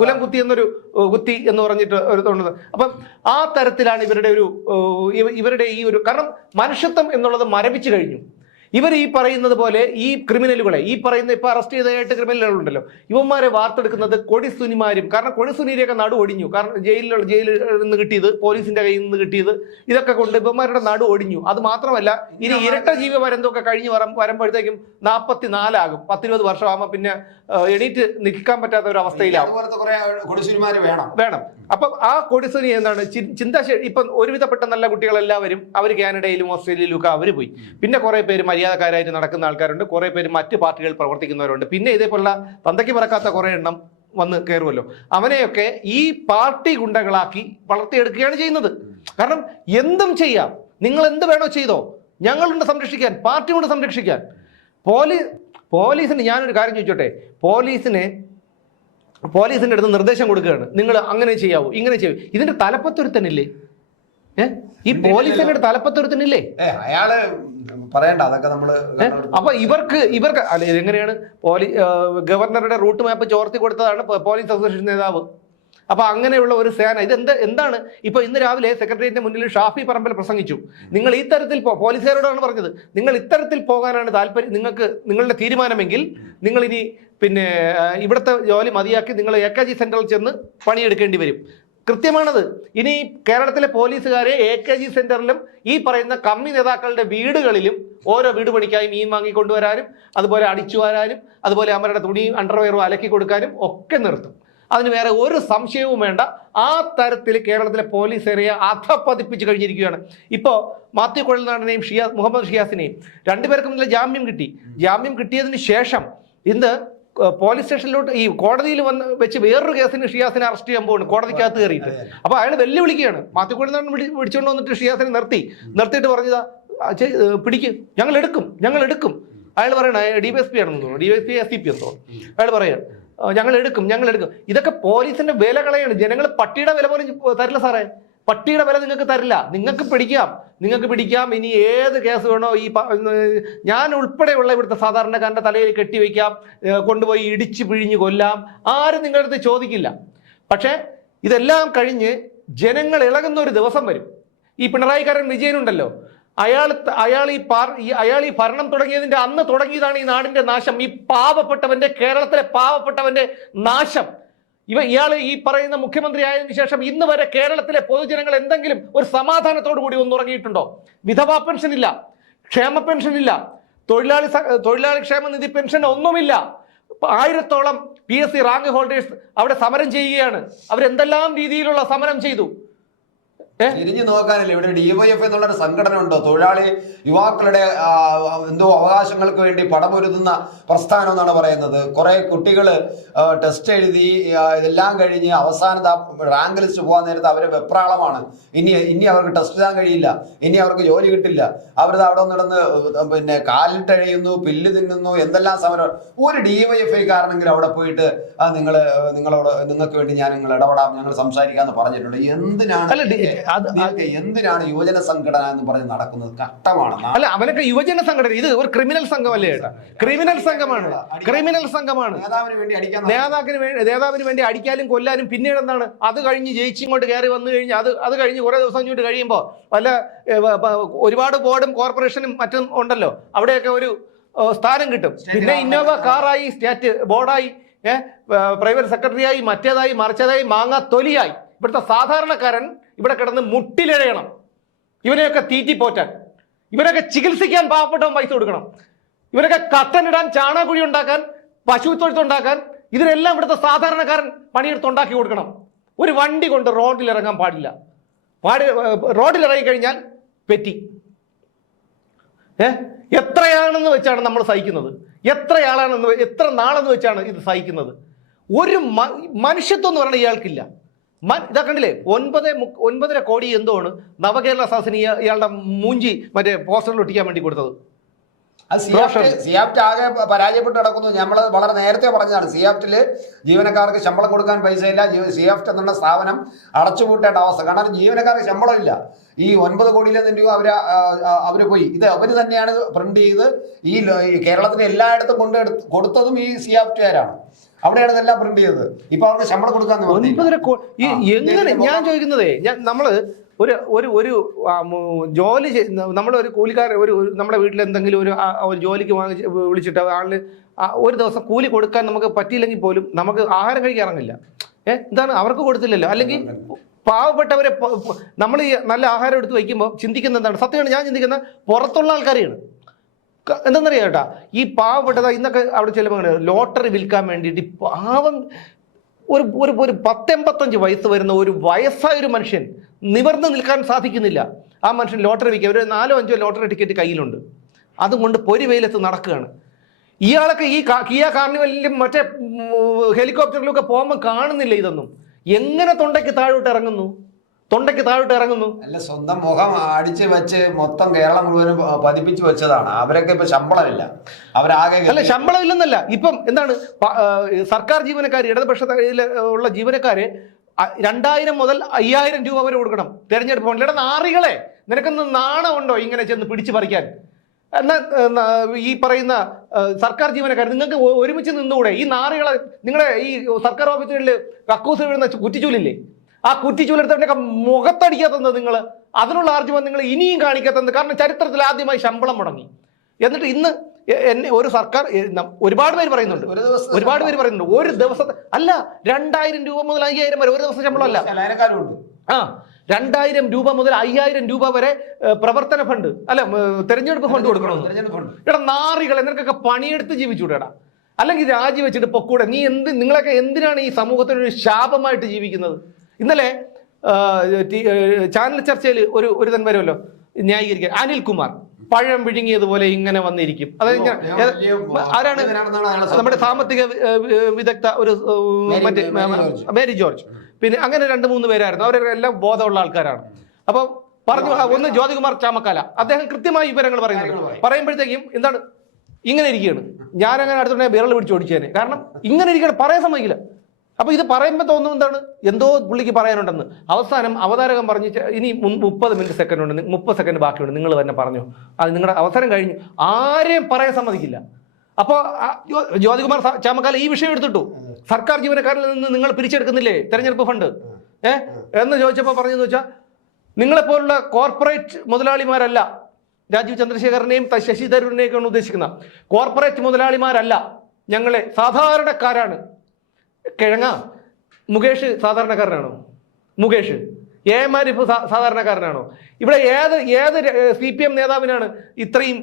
കുലംകുത്തി എന്നൊരു കുത്തി എന്ന് പറഞ്ഞിട്ട് ഒരു തോന്നുന്നത്. അപ്പം ആ തരത്തിലാണ് ഇവരുടെ ഈ ഒരു, കാരണം മനുഷ്യത്വം എന്നുള്ളത് മരവിച്ചു കഴിഞ്ഞു. ഇവർ ഈ പറയുന്നത് പോലെ ഈ ക്രിമിനലുകളെ, ഈ പറയുന്ന ഇപ്പൊ അറസ്റ്റ് ചെയ്തതായിട്ട് ക്രിമിനലുകളുണ്ടല്ലോ, ഇവന്മാരെ വാർത്തെടുക്കുന്നത് കൊടിസുനിമാരും. കാരണം കൊടിസുനിയൊക്കെ നടു ഒടിഞ്ഞു. കാരണം ജയിലിൽ നിന്ന് കിട്ടിയത്, പോലീസിന്റെ കയ്യിൽ നിന്ന് കിട്ടിയത്, ഇതൊക്കെ കൊണ്ട് ഇവന്മാരുടെ നടു ഒടിഞ്ഞു. അത് മാത്രമല്ല, ഇനി ഇരട്ട ജീവപര്യന്തമൊക്കെ കഴിഞ്ഞ് വരുമ്പോഴത്തേക്കും 44 ആകും. 10-20 വർഷമാകുമ്പോൾ പിന്നെ എണീറ്റ് നിൽക്കാൻ പറ്റാത്ത ഒരു അവസ്ഥയിലാവും. വേണം. അപ്പം ആ കൊടിസുനി എന്താണ് ചിന്താശേഷി. ഇപ്പം ഒരുവിധപ്പെട്ട നല്ല കുട്ടികളെല്ലാവരും അവർ കാനഡയിലും ഓസ്ട്രേലിയയിലും ഒക്കെ അവർ പോയി. പിന്നെ കുറെ പേര് മര്യാദക്കാരായിട്ട് നടക്കുന്ന ആൾക്കാരുണ്ട്, കുറെ പേര് മറ്റ് പാർട്ടികളിൽ പ്രവർത്തിക്കുന്നവരുണ്ട്. പിന്നെ ഇതേപോലുള്ള തന്തയ്ക്ക് പറക്കാത്ത കുറെ എണ്ണം വന്ന് കയറുമല്ലോ. അവനെയൊക്കെ ഈ പാർട്ടി ഗുണ്ടകളാക്കി വളർത്തിയെടുക്കുകയാണ് ചെയ്യുന്നത്. കാരണം എന്തും ചെയ്യാം, നിങ്ങൾ എന്ത് വേണോ ചെയ്തോ, ഞങ്ങളുണ്ട് സംരക്ഷിക്കാൻ, പാർട്ടി കൊണ്ട് സംരക്ഷിക്കാൻ. പോലീസിന് ഞാനൊരു കാര്യം ചോദിച്ചോട്ടെ, പോലീസിന്റെ അടുത്ത് നിർദ്ദേശം കൊടുക്കുകയാണ്, നിങ്ങൾ അങ്ങനെ ചെയ്യാവൂ, ഇങ്ങനെ ചെയ്യൂ. ഇതിന്റെ തലപ്പത്തൊരുത്തനില്ലേ? ഈ പോലീസിന്റെ തലപ്പത്തൊരുത്തനില്ലേ? അയാള് പറയണ്ട, അതൊക്കെ നമ്മള്. അപ്പൊ ഇവർക്ക് അല്ലെ, എങ്ങനെയാണ് ഗവർണറുടെ റൂട്ട് മാപ്പ് ചോർത്തി കൊടുത്തതാണ് പോലീസ് അസോസിയേഷൻ നേതാവ്. അപ്പൊ അങ്ങനെയുള്ള ഒരു സേന എന്താണ്? ഇപ്പൊ ഇന്ന് രാവിലെ സെക്രട്ടേറിയറ്റിന്റെ മുന്നിൽ ഷാഫി പറമ്പിൽ പ്രസംഗിച്ചു. നിങ്ങൾ ഈ തരത്തിൽ പോലീസുകാരോടാണ് പറഞ്ഞത്, നിങ്ങൾ ഇത്തരത്തിൽ പോകാനാണ് താല്പര്യം, നിങ്ങളുടെ തീരുമാനമെങ്കിൽ നിങ്ങൾ ഇനി ഇവിടുത്തെ ജോലി മതിയാക്കി നിങ്ങൾ AKG സെന്ററിൽ ചെന്ന് പണിയെടുക്കേണ്ടി വരും. കൃത്യമാണത്. ഇനി കേരളത്തിലെ പോലീസുകാരെ AKG സെന്ററിലും ഈ പറയുന്ന കമ്മി നേതാക്കളുടെ വീടുകളിലും ഓരോ വീട് പണിക്കായി മീൻ വാങ്ങിക്കൊണ്ടുവരാനും അതുപോലെ അടിച്ചു വരാനും അതുപോലെ അവരുടെ തുണിയും അണ്ടർവെയറും അലക്കി കൊടുക്കാനും ഒക്കെ നിർത്തും. അതിന് വേറെ ഒരു സംശയവും വേണ്ട. ആ തരത്തിൽ കേരളത്തിലെ പോലീസ് ഏരിയ അധപ്പതിപ്പിച്ച് കഴിഞ്ഞിരിക്കുകയാണ്. ഇപ്പോൾ മാത്യു കുഴൽനാടനെയും മുഹമ്മദ് ഷിയാസിനെയും രണ്ടുപേർക്കും ഇന്നലെ ജാമ്യം കിട്ടി. ജാമ്യം കിട്ടിയതിന് ശേഷം ഇന്ന് പോലീസ് സ്റ്റേഷനിലോട്ട് ഈ കോടതിയിൽ വെച്ച് വേറൊരു കേസിന് ഷിയാസിനെ അറസ്റ്റ് ചെയ്യാൻ പോകുന്നു, കോടതിക്കകത്ത് കയറിയിട്ട്. അപ്പൊ അയാൾ വെല്ലുവിളിക്കുകയാണ്. മാത്യു കുഴൽനാടൻ വിളിച്ചുകൊണ്ട് വന്നിട്ട് ഷിയാസിനെ നിർത്തിയിട്ട് പറഞ്ഞതാ പിടിക്കും, ഞങ്ങൾ എടുക്കും. അയാൾ പറയണ DYSP ആണെന്ന് തോന്നുന്നു, DYSP SCP എന്ന് തോന്നുന്നു. അയാൾ പറയാണ് ഞങ്ങൾ എടുക്കും. ഇതൊക്കെ പോലീസിന്റെ വില കളയാണ്. ജനങ്ങൾ പട്ടിയുടെ വില പോലും തരില്ല സാറേ, പട്ടിയുടെ വില നിങ്ങൾക്ക് തരില്ല. നിങ്ങൾക്ക് പിടിക്കാം. ഇനി ഏത് കേസ് വേണോ ഈ ഞാൻ ഉൾപ്പെടെയുള്ള ഇവിടുത്തെ സാധാരണക്കാരന്റെ തലയിൽ കെട്ടിവെക്കാം, കൊണ്ടുപോയി ഇടിച്ചു പിഴിഞ്ഞ് കൊല്ലാം, ആരും നിങ്ങളുടെ അടുത്ത് ചോദിക്കില്ല. പക്ഷേ ഇതെല്ലാം കഴിഞ്ഞ് ജനങ്ങൾ ഇളകുന്ന ഒരു ദിവസം വരും. ഈ പിണറായിക്കാരൻ വിജയനുണ്ടല്ലോ, അയാൾ ഈ ഭരണം തുടങ്ങിയതിന്റെ അന്ന് തുടങ്ങിയതാണ് ഈ നാടിന്റെ നാശം, ഈ കേരളത്തിലെ പാവപ്പെട്ടവന്റെ നാശം. ഇയാൾ ഈ പറയുന്ന മുഖ്യമന്ത്രി ആയതിനു ശേഷം ഇന്ന് വരെ കേരളത്തിലെ പൊതുജനങ്ങൾ എന്തെങ്കിലും ഒരു സമാധാനത്തോടു കൂടി ഒന്നുറങ്ങിയിട്ടുണ്ടോ? വിധവാ പെൻഷൻ ഇല്ല, ക്ഷേമ പെൻഷൻ ഇല്ല, തൊഴിലാളി ക്ഷേമനിധി പെൻഷൻ ഒന്നുമില്ല. 1000-ഓളം PSC റാങ്ക് ഹോൾഡേഴ്സ് അവിടെ സമരം ചെയ്യുകയാണ്. അവരെന്തെല്ലാം രീതിയിലുള്ള സമരം ചെയ്തു. തിരിഞ്ഞു നോക്കാനില്ല. ഇവിടെ DYF എന്നുള്ളൊരു സംഘടന ഉണ്ടോ? തൊഴിലാളി യുവാക്കളുടെ എന്തോ അവകാശങ്ങൾക്ക് വേണ്ടി പടമൊരുതുന്ന പ്രസ്ഥാനം എന്നാണ് പറയുന്നത്. കുറെ കുട്ടികൾ ടെസ്റ്റ് എഴുതി ഇതെല്ലാം കഴിഞ്ഞ് അവസാനത്തെ റാങ്ക് ലിസ്റ്റ് പോകാൻ നേരത്ത് അവരെ വെപ്രാളമാണ്. ഇനി അവർക്ക് ടെസ്റ്റ് എഴുതാൻ കഴിയില്ല, ഇനി അവർക്ക് ജോലി കിട്ടില്ല. അവരത് അവിടെ നടന്ന് പിന്നെ കാലിട്ടഴിയുന്നു, പില്ല് തിന്നുന്നു, എന്തെല്ലാം സമരം. ഒരു DYF കാരനെങ്കിലും അവിടെ പോയിട്ട് നിങ്ങൾക്ക് വേണ്ടി ഞങ്ങൾ ഇടപെടാം, ഞങ്ങൾ സംസാരിക്കാന്ന് പറഞ്ഞിട്ടുണ്ട്. എന്തിനാണ് യുവജന സംഘടന എന്ന് പറഞ്ഞ് നടക്കുന്നത്? കഷ്ടമാണ്. അല്ല, അവനൊക്കെ യുവജന സംഘടന, ഇത് ഒരു ക്രിമിനൽ സംഘമല്ലേ ചേട്ടാ? ക്രിമിനൽ സംഘമാണ്. നേതാവിന് വേണ്ടി അടിക്കാനും കൊല്ലാനും. പിന്നീട് എന്താണ്, അത് കഴിഞ്ഞ് ജയിച്ചിങ്ങോട്ട് കയറി വന്നു കഴിഞ്ഞാൽ അത് കഴിഞ്ഞ് കുറെ ദിവസം ഇങ്ങോട്ട് കഴിയുമ്പോൾ ഒരുപാട് ബോർഡും കോർപ്പറേഷനും മറ്റും ഉണ്ടല്ലോ, അവിടെയൊക്കെ ഒരു സ്ഥാനം കിട്ടും. പിന്നെ ഇന്നോവ കാറായി, സ്റ്റേറ്റ് ബോർഡായി, പ്രൈവറ്റ് സെക്രട്ടറിയായി, മറ്റേതായി മറിച്ചതായി, മാങ്ങാത്തൊലിയായി. ഇവിടുത്തെ സാധാരണക്കാരൻ ഇവിടെ കിടന്ന് മുട്ടിലിഴയണം. ഇവനെയൊക്കെ തീറ്റിപ്പോറ്റാൻ, ഇവരൊക്കെ ചികിത്സിക്കാൻ പാവപ്പെട്ടവൻ പൈസ കൊടുക്കണം, ഇവരൊക്കെ കട്ടനിടാൻ, ചാണകക്കുഴി ഉണ്ടാക്കാൻ, പശു തൊഴുത്തുണ്ടാക്കാൻ, ഇതിനെല്ലാം ഇവിടുത്തെ സാധാരണക്കാരൻ പണിയെടുത്തുണ്ടാക്കി കൊടുക്കണം. ഒരു വണ്ടി കൊണ്ട് റോഡിൽ ഇറങ്ങാൻ പാടില്ല. റോഡിൽ ഇറങ്ങിക്കഴിഞ്ഞാൽ പെറ്റി. എത്രയാണെന്ന് വെച്ചാണ് നമ്മൾ സഹിക്കുന്നത്? എത്ര നാളെന്ന് വെച്ചാണ് ഇത് സഹിക്കുന്നത്? ഒരു മനുഷ്യത്വം എന്ന് പറയുന്നത് ഇയാൾക്കില്ല. ഇതാ കണ്ടില്ലേ, 9.5 കോടി എന്തോണ് നവകേരള സദസ്സിന് ഇയാളുടെ മൂഞ്ചി മറ്റേ പോസ്റ്ററിൽ ഒട്ടിക്കാൻ വേണ്ടി കൊടുത്തത്. സിയാപ്റ്റ് ആകെ പരാജയപ്പെട്ട് കിടക്കുന്നു. നമ്മൾ വളരെ നേരത്തെ പറഞ്ഞതാണ്, സിയാപ്റ്റില് ജീവനക്കാർക്ക് ശമ്പളം കൊടുക്കാൻ പൈസയില്ല. സിയാപ്റ്റ് എന്നുള്ള സ്ഥാപനം അടച്ചുപൂട്ടേണ്ട അവസ്ഥ. കാരണം ജീവനക്കാർക്ക് ശമ്പളം ഇല്ല. ഈ 9 കോടിയിലെ രൂപ അവര് പോയി. ഇത് അവര് തന്നെയാണ് പ്രിന്റ് ചെയ്ത് ഈ കേരളത്തിന് എല്ലായിടത്തും കൊടുത്തതും ഈ സിയാപ്റ്റുകാരാണ്. അവിടെയാണ് ഇതെല്ലാം പ്രിന്റ് ചെയ്തത്. ഇപ്പൊ അവർക്ക് ശമ്പളം കൊടുക്കാൻ എങ്ങനെ? ഞാൻ ചോദിക്കുന്നതേ, നമ്മള് ഒരു ജോലി നമ്മളൊരു കൂലിക്കാരൻ നമ്മുടെ വീട്ടിൽ എന്തെങ്കിലും ഒരു ജോലിക്ക് വിളിച്ചിട്ട് ആളിന് ഒരു ദിവസം കൂലി കൊടുക്കാൻ നമുക്ക് പറ്റിയില്ലെങ്കിൽ പോലും നമുക്ക് ആഹാരം കഴിക്കാൻ ഇറങ്ങില്ല. എന്താണ്, അവർക്ക് കൊടുത്തില്ലല്ലോ. അല്ലെങ്കിൽ പാവപ്പെട്ടവരെ നമ്മൾ ഈ നല്ല ആഹാരം എടുത്ത് വയ്ക്കുമ്പോൾ ചിന്തിക്കുന്ന എന്താണ്? സത്യമാണ്, ഞാൻ ചിന്തിക്കുന്ന പുറത്തുള്ള ആൾക്കാരെയാണ്. എന്തെന്നറിയാം കേട്ടാ, ഈ പാവപ്പെട്ടത് ഇന്നൊക്കെ അവിടെ ചെല്ലുമ്പോൾ ലോട്ടറി വിൽക്കാൻ വേണ്ടിയിട്ട് പാവം ഒരു 10-85 വയസ്സ് വരുന്ന ഒരു വയസ്സായൊരു മനുഷ്യൻ നിവർന്ന് നിൽക്കാൻ സാധിക്കുന്നില്ല. ആ മനുഷ്യൻ ലോട്ടറി വിൽക്കുക, ഒരു 4-5 ലോട്ടറി ടിക്കറ്റ് കയ്യിലുണ്ട്, അതുകൊണ്ട് പൊരി വെയിലത്ത് നടക്കുകയാണ്. ഇയാളൊക്കെ ഈ കിയ കാർണിവലിലും മറ്റേ ഹെലികോപ്റ്ററിലും ഒക്കെ പോകുമ്പോൾ കാണുന്നില്ല ഇതൊന്നും. എങ്ങനെ തൊണ്ടയ്ക്ക് താഴോട്ട് ഇറങ്ങുന്നു? അല്ല, സ്വന്തം മുഖം അടിച്ച് വെച്ച് മൊത്തം കേരളം മുഴുവനും പതിപ്പിച്ചു വെച്ചതാണ്. അവരൊക്കെ ഇപ്പൊ ശമ്പളമില്ല, അവരാകെ. അല്ല, ശമ്പളമില്ലെന്നല്ല, ഇപ്പം എന്താണ്, സർക്കാർ ജീവനക്കാർ, ഇടതുപക്ഷ ഉള്ള ജീവനക്കാര് 2000 മുതൽ 5000 രൂപ വരെ കൊടുക്കണം തെരഞ്ഞെടുപ്പ് ഫണ്ടിൽ. ഇവിടെ നാറികളെ, നിനക്കൊന്ന് നാണമുണ്ടോ ഇങ്ങനെ ചെന്ന് പിടിച്ചു പറിക്കാൻ? എന്നാൽ ഈ പറയുന്ന സർക്കാർ ജീവനക്കാർ, നിങ്ങൾക്ക് ഒരുമിച്ച് നിന്നുകൂടെ? ഈ നാറികളെ, നിങ്ങളുടെ ഈ സർക്കാർ ഓഫീസുകളിൽ കക്കൂസ് വീഴുന്ന കുറ്റിച്ചൂലില്ലേ, ആ കുറ്റിച്ചൂലെടുത്തവരുടെയൊക്കെ മുഖത്തടിക്കാത്തത് നിങ്ങൾ, അതിനുള്ള ആർജവം നിങ്ങൾ ഇനിയും കാണിക്കാത്തത്. കാരണം ചരിത്രത്തിൽ ആദ്യമായി ശമ്പളം മുടങ്ങി. എന്നിട്ട് ഇന്ന് എന്നെ ഒരു സർക്കാർ ഒരുപാട് പേര് പറയുന്നുണ്ട്, ഒരുപാട് പേര് പറയുന്നുണ്ട് ഒരു ദിവസത്തെ അല്ല 2000 രൂപ മുതൽ 5000 വരെ ഒരു ദിവസം ശമ്പളം അല്ല. ആ 2000 രൂപ മുതൽ 5000 രൂപ വരെ പ്രവർത്തന ഫണ്ട് അല്ല തെരഞ്ഞെടുപ്പ് ഫണ്ട് കൊടുക്കണമെന്ന്. എടാ നാറികളെ, നിനക്കൊക്കെ പണിയെടുത്ത് ജീവിച്ചൂടെടാ, അല്ലെങ്കിൽ രാജിവെച്ചിട്ട് പൊക്കൂടെ. നിങ്ങളൊക്കെ എന്തിനാണ് ഈ സമൂഹത്തിനൊരു ശാപമായിട്ട് ജീവിക്കുന്നത്? ഇന്നലെ ചാനൽ ചർച്ചയിൽ ഒരു തൻ വരുമല്ലോ ന്യായീകരിക്കാൻ, അനിൽകുമാർ പഴം വിഴുങ്ങിയതുപോലെ ഇങ്ങനെ വന്നിരിക്കും. അതായത് ആരാണ്? നമ്മുടെ സാമ്പത്തിക വിദഗ്ധ ഒരു മറ്റേ മേരി ജോർജ്, പിന്നെ അങ്ങനെ 2-3 പേരായിരുന്നു. അവരെല്ലാം ബോധമുള്ള ആൾക്കാരാണ്. അപ്പൊ പറഞ്ഞു ഒന്ന് ജ്യോതികുമാർ ചാമക്കാല, അദ്ദേഹം കൃത്യമായി വിവരങ്ങൾ പറയുമ്പോഴത്തേക്കും എന്താണ് ഇങ്ങനെ ഇരിക്കുകയാണ്. ഞാനങ്ങനെ അടുത്തുണ്ടെങ്കിൽ വിരൽ പിടിച്ച് ഓടിച്ചേനെ, കാരണം ഇങ്ങനെ ഇരിക്കുകയാണ്, പറയാൻ സമ്മതിക്കില്ല. അപ്പൊ ഇത് പറയുമ്പോൾ തോന്നുന്നു എന്താണ് എന്തോ പുള്ളിക്ക് പറയാനുണ്ടെന്ന്. അവസാനം അവതാരകൻ പറഞ്ഞു ഇനി 30 സെക്കൻഡ് ഉണ്ട്, 30 സെക്കൻഡ് ബാക്കിയുണ്ട്, നിങ്ങൾ തന്നെ പറഞ്ഞു, അത് നിങ്ങളുടെ അവസരം കഴിഞ്ഞു, ആരെയും പറയാൻ സമ്മതിക്കില്ല. അപ്പോൾ ജ്യോതികുമാർ ചാമക്കാല ഈ വിഷയം എടുത്തിട്ടു, സർക്കാർ ജീവനക്കാരിൽ നിന്ന് നിങ്ങൾ പിരിച്ചെടുക്കുന്നില്ലേ തെരഞ്ഞെടുപ്പ് ഫണ്ട് എന്ന് ചോദിച്ചപ്പോൾ പറഞ്ഞെന്ന് വെച്ചാൽ നിങ്ങളെപ്പോലുള്ള കോർപ്പറേറ്റ് മുതലാളിമാരല്ല, രാജീവ് ചന്ദ്രശേഖരനെയും ശശി തരൂരിനെയൊക്കെയാണ് ഉദ്ദേശിക്കുന്ന കോർപ്പറേറ്റ് മുതലാളിമാരല്ല, ഞങ്ങളെ സാധാരണക്കാരാണ്. കിഴങ്ങ മുകേഷ് സാധാരണക്കാരനാണോ? മുകേഷ് ഏമാരിഫ് സാധാരണക്കാരനാണോ? ഇവിടെ ഏത് CPM നേതാവിനാണ് ഇത്രയും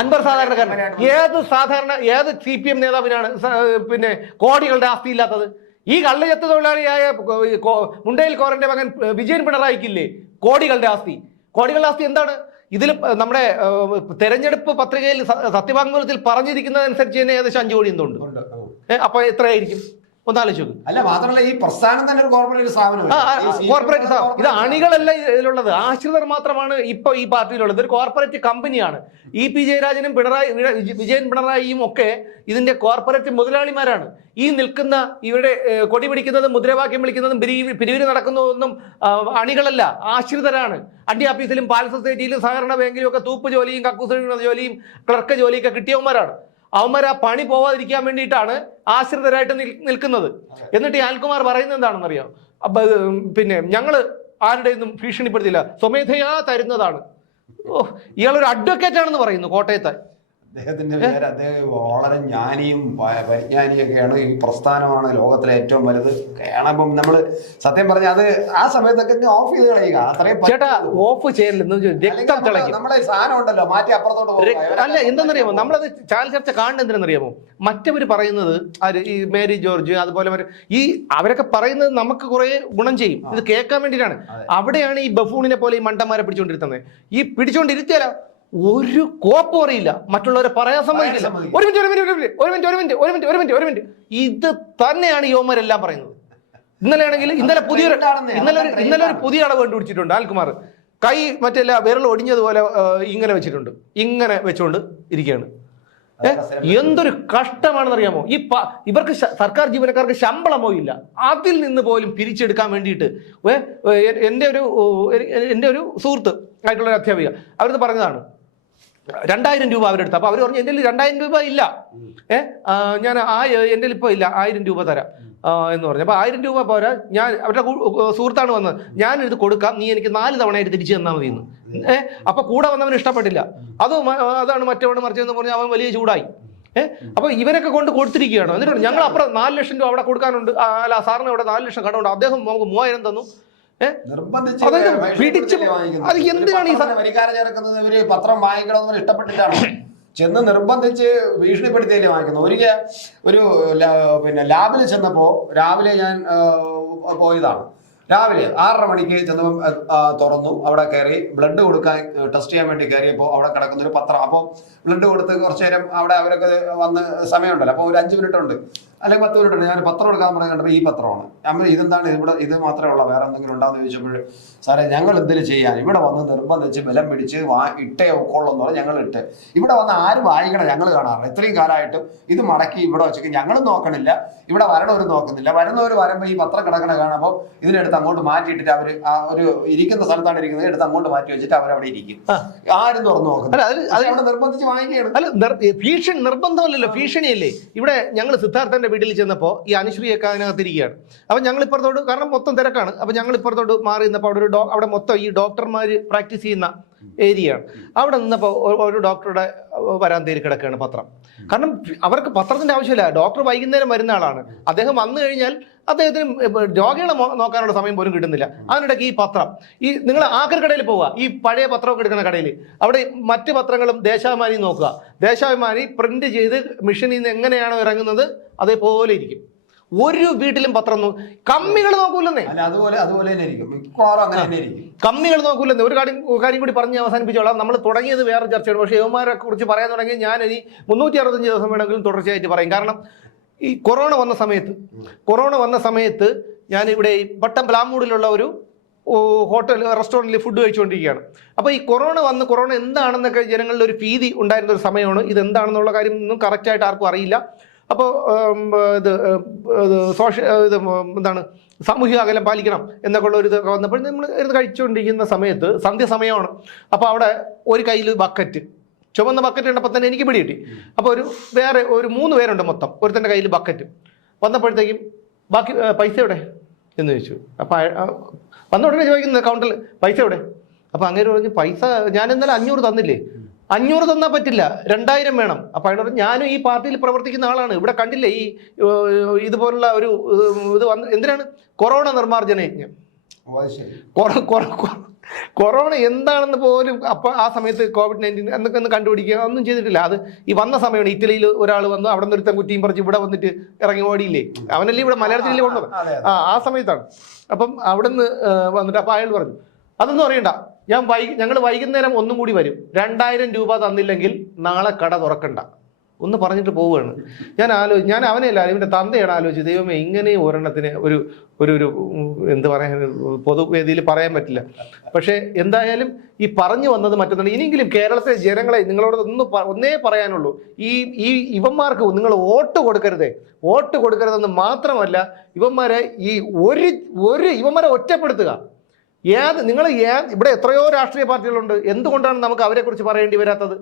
അൻവർ സാധാരണക്കാരൻ? ഏത് CPM നേതാവിനാണ് പിന്നെ കോടികളുടെ ആസ്തി ഇല്ലാത്തത്? ഈ കള്ളയത്ത് തൊഴിലാളിയായ മുണ്ടയിൽ കോറന്റെ മകൻ വിജയൻ പിണറായിക്കില്ലേ കോടികളുടെ ആസ്തി? കോടികളുടെ ആസ്തി എന്താണ്? ഇതിൽ നമ്മുടെ തെരഞ്ഞെടുപ്പ് പത്രികയിൽ സത്യവാങ്മൂലത്തിൽ പറഞ്ഞിരിക്കുന്നതനുസരിച്ച് തന്നെ ഏകദേശം 5 കോടി എന്തുണ്ട്. അപ്പൊ എത്രയായിരിക്കും ഒന്നാലോചിച്ചു. അല്ല മാത്രമല്ല ഈ പ്രസ്ഥാനം തന്നെ ഒരു കോർപ്പറേറ്റ് സ്ഥാപനം, കോർപ്പറേറ്റ് സ്ഥാപനം. ഇത് അണികളല്ല ഇതിലുള്ളത്, ആശ്രിതർ മാത്രമാണ് ഇപ്പൊ ഈ പാർട്ടിയിലുള്ളത്. ഒരു കോർപ്പറേറ്റ് കമ്പനിയാണ്. EP ജയരാജനും വിജയൻ പിണറായിയും ഒക്കെ ഇതിന്റെ കോർപ്പറേറ്റ് മുതലാളിമാരാണ്. ഈ നിൽക്കുന്ന ഇവരുടെ കൊടി പിടിക്കുന്നതും മുദ്രാവാക്യം വിളിക്കുന്നതും പിരിവിന് നടക്കുന്നതൊന്നും അണികളല്ല, ആശ്രിതരാണ്. അണ്ടി ഓഫീസിലും പാൽ സൊസൈറ്റിയിലും സഹകരണ ബാങ്കിലും ഒക്കെ തൂപ്പ് ജോലിയും കക്കൂസ് ജോലിയും ക്ലർക്ക് ജോലിയൊക്കെ കിട്ടിയവന്മാരാണ്. അവന്മാർ ആ പണി പോവാതിരിക്കാൻ വേണ്ടിയിട്ടാണ് ആശ്രിതരായിട്ട് നിൽക്കുന്നത്. എന്നിട്ട് അനിൽകുമാർ പറയുന്നത് എന്താണെന്നറിയാം? പിന്നെ ഞങ്ങള് ആരുടെയൊന്നും ഭീഷണിപ്പെടുത്തില്ല, സ്വമേധയാ തരുന്നതാണ്. ഇയാളൊരു അഡ്വക്കേറ്റ് ആണെന്ന് പറയുന്നു കോട്ടയത്തെ. അദ്ദേഹത്തിന്റെ പേര് അദ്ദേഹം വളരെ ജ്ഞാനിയും പരിജ്ഞാനിയൊക്കെയാണ്. ഈ പ്രസ്ഥാനമാണ് ലോകത്തിലെ ഏറ്റവും വലുത്. കാരണം നമ്മള് സത്യം പറഞ്ഞാൽ അത് ആ സമയത്തൊക്കെ ഓഫ് ചെയ്ത് കളയുക. അത്രയും ചേട്ടാ ഓഫ് ചെയ്യലെന്ന് രക്തം തിളയ്ക്കും. നമ്മളെ സാധനം ഉണ്ടല്ലോ മാറ്റി അപ്പുറത്തോട്ട് അല്ല എന്തെന്നറിയാമോ, നമ്മളത് ചാനൽ ചർച്ച കാണുന്നത് എന്തിനെന്നറിയാമോ? മറ്റവർ പറയുന്നത് ഈ മേരി ജോർജ് അതുപോലെ ഈ അവരൊക്കെ പറയുന്നത് നമുക്ക് കുറെ ഗുണം ചെയ്യും, ഇത് കേൾക്കാൻ വേണ്ടിയിട്ടാണ്. അവിടെയാണ് ഈ ബഫൂണിനെ പോലെ ഈ മണ്ടന്മാരെ പിടിച്ചോണ്ടിരുത്തുന്നത്. ഈ പിടിച്ചോണ്ടിരുത്തിയാലോ ഒരു കോപ്പും അറിയില്ല, മറ്റുള്ളവരെ പറയാൻ സമ്മതിക്കില്ല. ഒരു മിനിറ്റ് ഇത് തന്നെയാണ് യോമാരെല്ലാം പറയുന്നത്. ഇന്നലെ ഒരു പുതിയ അടവ് കണ്ടുപിടിച്ചിട്ടുണ്ട് അനിൽകുമാർ. കൈ മറ്റെല്ലാ വിരൽ ഒടിഞ്ഞതുപോലെ ഇങ്ങനെ വെച്ചിട്ടുണ്ട്, ഇങ്ങനെ വെച്ചുകൊണ്ട് ഇരിക്കുകയാണ്. എന്തൊരു കഷ്ടമാണെന്നറിയാമോ? ഇവർക്ക് സർക്കാർ ജീവനക്കാർക്ക് ശമ്പളമോ ഇല്ല, അതിൽ നിന്ന് പോലും പിരിച്ചെടുക്കാൻ വേണ്ടിയിട്ട് എൻ്റെ ഒരു സുഹൃത്ത് ആയിട്ടുള്ള ഒരു അധ്യാപിക അവരത് പറഞ്ഞതാണ്. 2000 രൂപ അവരെടുത്ത്. അപ്പൊ അവർ പറഞ്ഞു എൻ്റെ 2000 രൂപ ഇല്ല, ഞാൻ എൻ്റെ ഇപ്പോൾ ഇല്ല, 1000 രൂപ തരാം എന്ന് പറഞ്ഞു. അപ്പൊ 1000 രൂപ പോരാ, ഞാൻ അവരുടെ സുഹൃത്താണ് വന്നത്, ഞാൻ ഇത് കൊടുക്കാം, നീ എനിക്ക് 4 തവണയായിട്ട് തിരിച്ചു തന്നാൽ മതി എന്ന്. അപ്പൊ കൂടെ വന്നവന് ഇഷ്ടപ്പെട്ടില്ല, അതാണ് മറ്റവണ് മറിച്ചതെന്ന് പറഞ്ഞ് അവൻ വലിയ ചൂടായി. അപ്പൊ ഇവരൊക്കെ കൊണ്ട് കൊടുത്തിരിക്കുകയാണ്. എന്നിട്ട് ഞങ്ങൾ അപ്പുറം 4 ലക്ഷം രൂപ അവിടെ കൊടുക്കാനുണ്ട്, അല്ല സാറിന് അവിടെ 4 ലക്ഷം കടമുണ്ട്, അദ്ദേഹം നമുക്ക് 3000 തന്നു. അത് എന്തിനാണ് ഇവര് പത്രം വാങ്ങിക്കണമെന്ന് ഇഷ്ടപ്പെട്ടിട്ടാണ് ചെന്ന് നിർബന്ധിച്ച് ഭീഷണിപ്പെടുത്തിയല്ലേ വാങ്ങിക്കുന്നത്. ഒരു പിന്നെ ലാബിൽ ചെന്നപ്പോ രാവിലെ ഞാൻ പോയതാണ്. രാവിലെ 6:30 മണിക്ക് ചെന്നപ്പം തുറന്നു. അവിടെ കയറി ബ്ലഡ് കൊടുക്കാൻ ടെസ്റ്റ് ചെയ്യാൻ വേണ്ടി കയറിയപ്പോൾ അവിടെ കിടക്കുന്നൊരു പത്രം. അപ്പോൾ ബ്ലഡ് കൊടുത്ത് കുറച്ചു നേരം അവിടെ അവരൊക്കെ വന്ന് സമയമുണ്ടല്ലോ, അപ്പോൾ ഒരു 5 മിനിറ്റ് ഉണ്ട് അല്ലെങ്കിൽ 10 മിനിറ്റ് ഉണ്ട്. ഞാൻ പത്രം എടുക്കാൻ പറഞ്ഞ കണ്ടപ്പോൾ ഈ പത്രമാണ്. നമ്മൾ ഇതെന്താണ് ഇത് മാത്രമേ ഉള്ളൂ, വേറെ എന്തെങ്കിലും ഉണ്ടാകുന്ന ചോദിച്ചപ്പോൾ സാറേ ഞങ്ങൾ എന്തിനു ചെയ്യാൻ, ഇവിടെ വന്ന് നിർബന്ധിച്ച് ബലം പിടിച്ച് ഇട്ടേ ഒക്കൊള്ളെന്ന് പറഞ്ഞാൽ ഞങ്ങൾ ഇട്ട് ഇവിടെ വന്ന് ആരും വായിക്കണം ഞങ്ങൾ കാണാറില്ല. ഇത്രയും കാലമായിട്ടും ഇത് മടക്കി ഇവിടെ വെച്ചിട്ട് ഞങ്ങളും നോക്കണില്ല, ഇവിടെ വരണവർ നോക്കുന്നില്ല. വരുന്നവർ വരുമ്പോൾ ഈ പത്രം കിടക്കണ കാണുമ്പോൾ ഇതിനെടുത്ത് അങ്ങോട്ട് മാറ്റിയിട്ടിട്ട് അവർ ആ ഒരു ഇരിക്കുന്ന സ്ഥലത്താണ് ഇരിക്കുന്നത്, എടുത്ത് അങ്ങോട്ട് മാറ്റി വെച്ചിട്ട് അവരവിടെ ഇരിക്കും, ആരും തുറന്നു നോക്കുന്നില്ല. അവിടെ നിർബന്ധിച്ച് വാങ്ങിക്കുകയാണ്. അല്ല ഭീഷണി നിർബന്ധമല്ലല്ലോ, ഭീഷണിയല്ലേ. ഇവിടെ ഞങ്ങൾ സിദ്ധാർത്ഥന്റെ വീട്ടിൽ ചെന്നപ്പോൾ ഈ അനുശ്രീയൊക്കെ അതിനകത്തിരിക്കുകയാണ്. അപ്പം ഞങ്ങൾ ഇപ്പുറത്തോട്ട്, കാരണം മൊത്തം തിരക്കാണ്, അപ്പം ഞങ്ങൾ ഇപ്പുറത്തോട്ട് മാറി നിന്നപ്പോൾ അവിടെ മൊത്തം ഈ ഡോക്ടർമാർ പ്രാക്ടീസ് ചെയ്യുന്ന ഏരിയയാണ്. അവിടെ നിന്നപ്പോൾ ഒരു ഡോക്ടറുടെ വരാന്തയിൽ കിടക്കുകയാണ് പത്രം. കാരണം അവർക്ക് പത്രത്തിന്റെ ആവശ്യമില്ല, ഡോക്ടർ വൈകുന്നേരം വരുന്ന ആളാണ്. അദ്ദേഹം വന്നു കഴിഞ്ഞാൽ അദ്ദേഹത്തിന് രോഗികളെ നോക്കാനുള്ള സമയം പോലും കിട്ടുന്നില്ല. അതിനിടയ്ക്ക് ഈ പത്രം, ഈ നിങ്ങൾ ആക്രിക്കടയിൽ പോവുക, ഈ പഴയ പത്രമൊക്കെ എടുക്കുന്ന കടയിൽ, അവിടെ മറ്റ് പത്രങ്ങളും ദേശാഭിമാനി നോക്കുക. ദേശാഭിമാനി പ്രിന്റ് ചെയ്ത് മെഷീനിൽ നിന്ന് എങ്ങനെയാണോ ഇറങ്ങുന്നത് അതേപോലെ ഇരിക്കും. ഒരു വീട്ടിലും പത്രം കമ്മികൾ നോക്കൂലെന്നേ. കമ്മികൾ നോക്കൂലെന്നേ. ഒരു കാര്യം കൂടി പറഞ്ഞ് അവസാനിപ്പിച്ചോളാം. നമ്മൾ തുടങ്ങിയത് വേറെ ചർച്ചയാണ്, പക്ഷേ യുവമാരെ കുറിച്ച് പറയാൻ തുടങ്ങി ഞാൻ ഇനി 365 ദിവസം വേണമെങ്കിലും തുടർച്ചയായിട്ട് പറയും. കാരണം ഈ കൊറോണ വന്ന സമയത്ത് ഞാനിവിടെ ഈ പട്ടം പ്ലാമൂടിലുള്ള ഒരു ഹോട്ടൽ റെസ്റ്റോറൻറ്റിൽ ഫുഡ് കഴിച്ചുകൊണ്ടിരിക്കുകയാണ്. അപ്പോൾ ഈ കൊറോണ എന്താണെന്നൊക്കെ ജനങ്ങളിൽ ഒരു ഭീതി ഉണ്ടായിരുന്ന ഒരു സമയമാണ്. ഇത് എന്താണെന്നുള്ള കാര്യം ഒന്നും കറക്റ്റായിട്ട് ആർക്കും അറിയില്ല. അപ്പോൾ എന്താണ് സാമൂഹിക അകലം പാലിക്കണം എന്നൊക്കെ ഉള്ള ഒരു ഇതൊക്കെ വന്നപ്പോൾ നമ്മൾ ഇത് കഴിച്ചുകൊണ്ടിരിക്കുന്ന സമയത്ത് സന്ധ്യ സമയമാണ്. അപ്പോൾ അവിടെ ഒരു കയ്യിൽ ബക്കറ്റ്, ചുവന്ന ബക്കറ്റ് കണ്ടപ്പോൾ തന്നെ എനിക്ക് പിടി കിട്ടി. അപ്പോൾ വേറെ 3 പേരുണ്ട് മൊത്തം. ഒരുത്തൻ്റെ കയ്യിൽ ബക്കറ്റ് വന്നപ്പോഴത്തേക്കും ബാക്കി പൈസ എവിടെ എന്ന് ചോദിച്ചു. അപ്പോൾ വന്ന ഉടനെ ചോദിക്കുന്നത് കൗണ്ടറിൽ പൈസ എവിടെ? അപ്പോൾ അങ്ങനെ പറഞ്ഞ് പൈസ ഞാൻ ഇന്നലെ 500 തന്നില്ലേ. 500 തന്നാൽ പറ്റില്ല, 2000 വേണം. അപ്പോൾ അതിനോട് ഞാനും ഈ പാർട്ടിയിൽ പ്രവർത്തിക്കുന്ന ആളാണ്, ഇവിടെ കണ്ടില്ലേ ഈ ഇതുപോലുള്ള ഒരു ഇത് എന്തിനാണ് കൊറോണ നിർമ്മാർജ്ജന യജ്ഞം. കൊറോണ എന്താണെന്ന് പോലും അപ്പോൾ ആ സമയത്ത് COVID-19 എന്നൊക്കെ ഒന്ന് കണ്ടുപിടിക്കുക ഒന്നും ചെയ്തിട്ടില്ല. അത് ഈ വന്ന സമയമാണ്. ഇറ്റലിയിൽ ഒരാൾ വന്നു, അവിടെ നിന്ന് ഒരുത്തൻ കുറ്റിയും പറിച്ച് ഇവിടെ വന്നിട്ട് ഇറങ്ങി ഓടിയില്ലേ, അവനല്ലേ ഇവിടെ മലയാളത്തിൽ കൊണ്ടുവന്നത്. ആ സമയത്താണ്. അപ്പം അവിടെ നിന്ന് വന്നിട്ട് അപ്പോൾ അയാൾ പറഞ്ഞു അതൊന്നും അറിയണ്ട, ഞങ്ങൾ വൈകുന്നേരം ഒന്നും കൂടി വരും, 2000 രൂപ തന്നില്ലെങ്കിൽ നാളെ കട തുറക്കണ്ട ഒന്ന് പറഞ്ഞിട്ട് പോവുകയാണ്. ഞാൻ അവനെയല്ല, ഇവൻ്റെ തന്തയാണ് ആലോചിച്ചത്. ദൈവമേ, ഇങ്ങനെ ഒരെണ്ണത്തിന് ഒരു എന്ത് പറയാൻ പൊതുവേദിയിൽ പറയാൻ പറ്റില്ല. പക്ഷേ എന്തായാലും ഈ പറഞ്ഞു വന്നത് മറ്റൊന്നാണ്. ഇനിയെങ്കിലും കേരളത്തിലെ ജനങ്ങളെ നിങ്ങളോട് ഒന്നേ പറയാനുള്ളൂ, ഇവന്മാർക്ക് നിങ്ങൾ വോട്ട് കൊടുക്കരുതെന്ന് മാത്രമല്ല, ഇവന്മാരെ ഇവന്മാരെ ഒറ്റപ്പെടുത്തുക. ഇവിടെ എത്രയോ രാഷ്ട്രീയ പാർട്ടികളുണ്ട്, എന്തുകൊണ്ടാണ് നമുക്ക് അവരെക്കുറിച്ച് പറയേണ്ടി വരാത്തത്?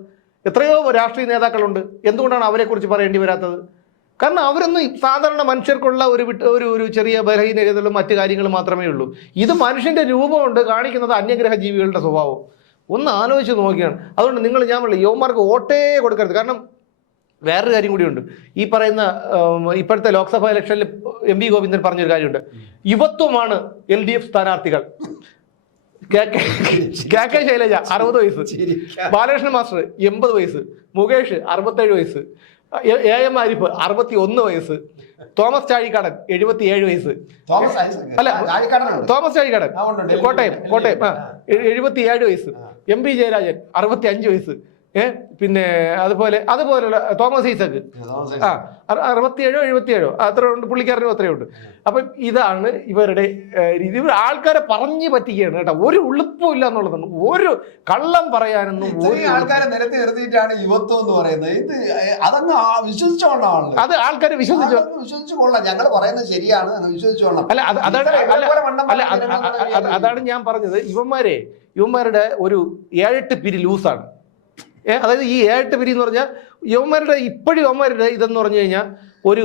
എത്രയോ രാഷ്ട്രീയ നേതാക്കളുണ്ട്, എന്തുകൊണ്ടാണ് അവരെക്കുറിച്ച് പറയേണ്ടി വരാത്തത്? കാരണം അവരൊന്നും സാധാരണ മനുഷ്യർക്കുള്ള ഒരു ചെറിയ ബലഹീനതകളും മറ്റു കാര്യങ്ങളും മാത്രമേ ഉള്ളൂ. ഇത് മനുഷ്യന്റെ രൂപമുണ്ട് കാണിക്കുന്നത് അന്യഗ്രഹ ജീവികളുടെ സ്വഭാവം. ഒന്ന് ആലോചിച്ച് നോക്കിയാണ്. അതുകൊണ്ട് ഞാൻ പറഞ്ഞു യുവമാർക്ക് വോട്ടേ കൊടുക്കരുത്. കാരണം വേറൊരു കാര്യം കൂടിയുണ്ട്. ഈ പറയുന്ന ഇപ്പോഴത്തെ ലോക്സഭാ ഇലക്ഷനിൽ MP ഗോവിന്ദൻ പറഞ്ഞൊരു കാര്യമുണ്ട്, യുവത്വമാണ് LDF സ്ഥാനാർത്ഥികൾ. KK ശൈലജ 60 വയസ്സ്, ബാലകൃഷ്ണൻ മാസ്റ്റർ 80 വയസ്സ്, മുകേഷ് 67 വയസ്സ്, AM ആരിഫ് 61 വയസ്സ്, തോമസ് ചാഴിക്കാടൻ 77 വയസ്സ്. തോമസ് ചാഴിക്കാടൻ കോട്ടയം 77 വയസ്സ്, MP ജയരാജൻ 65 വയസ്സ്. പിന്നെ അതുപോലുള്ള തോമസ് ഐസക് 67 അത്ര ഉണ്ട്, പുള്ളിക്കാരനും അത്രയും ഉണ്ട്. അപ്പം ഇതാണ് ഇവരുടെ രീതി. ആൾക്കാരെ പറഞ്ഞു പറ്റിക്കുകയാണ് കേട്ടോ. ഒരു ഉളുപ്പും ഇല്ല എന്നുള്ളതാണ്. ഒരു കള്ളം പറയാനൊന്നും ആൾക്കാരെ നിരത്തി നിർത്തിയിട്ടാണ് യുവത്വം എന്ന് പറയുന്നത്. ഇത് അതങ്ങ് വിശ്വസിച്ചോണ്ടാണ്. അത് ആൾക്കാർ വിശ്വസിച്ചുകൊള്ളാം, ഞങ്ങൾ പറയുന്നത് ശരിയാണ് എന്ന് വിശ്വസിച്ചോളാം. അതാണ് ഞാൻ പറഞ്ഞത്. ഇവന്മാരുടെ ഒരു 7-8 പിരി ലൂസാണ്. അതായത് ഈ 7-8 പിരി എന്ന് പറഞ്ഞാൽ യുവമാരുടെ ഇതെന്ന് പറഞ്ഞു കഴിഞ്ഞാൽ ഒരു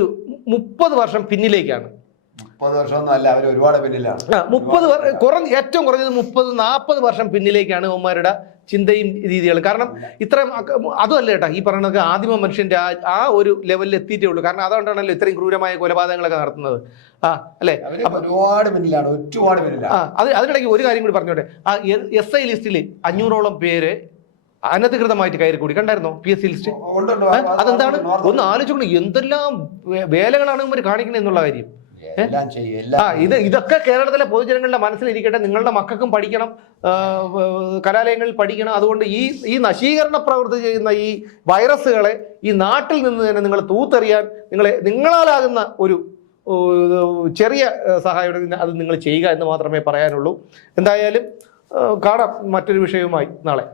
30 വർഷം പിന്നിലേക്കാണ്. 30 വർഷമൊന്നും അല്ല, അവർ ഒരുപാട് പിന്നിലാണ്. 30 ഏറ്റവും കുറഞ്ഞത് 30-40 വർഷം പിന്നിലേക്കാണ് യുവമാരുടെ ചിന്തയും രീതികളും. കാരണം ഇത്രയും അതുമല്ല കേട്ടോ, ഈ പറയുന്നത് ആദിമ മനുഷ്യന്റെ ആ ഒരു ലെവലിൽ എത്തിയിട്ടേ ഉള്ളൂ. കാരണം അതുകൊണ്ടാണല്ലോ ഇത്രയും ക്രൂരമായ കൊലപാതകങ്ങളൊക്കെ നടത്തുന്നത്. അല്ലേ, ഒരുപാട് പിന്നിലാണ്, ഒരുപാട് പിന്നിലാണ്. അതിനിടയ്ക്ക് ഒരു കാര്യം കൂടി പറഞ്ഞോട്ടെ. SI ലിസ്റ്റിൽ 500ഓളം പേര് അനധികൃതമായിട്ട് കയറി കൂടി കണ്ടായിരുന്നോ? PSC list. അതെന്താണ് ഒന്ന് ആലോചിക്കണം. എന്തെല്ലാം വേലകളാണ് ഇവർ കാണിക്കുന്നത് എന്നുള്ള കാര്യം. ഇതൊക്കെ കേരളത്തിലെ പൊതുജനങ്ങളുടെ മനസ്സിലിരിക്കട്ടെ. നിങ്ങളുടെ മക്കൾക്കും പഠിക്കണം, കലാലയങ്ങളിൽ പഠിക്കണം. അതുകൊണ്ട് ഈ നശീകരണ പ്രവൃത്തി ചെയ്യുന്ന ഈ വൈറസുകളെ ഈ നാട്ടിൽ നിന്ന് തന്നെ നിങ്ങൾ തൂത്തെറിയാൻ നിങ്ങളാലാകുന്ന ഒരു ചെറിയ സഹായം അത് നിങ്ങൾ ചെയ്യുക എന്ന് മാത്രമേ പറയാനുള്ളൂ. എന്തായാലും കാണാം മറ്റൊരു വിഷയവുമായി നാളെ.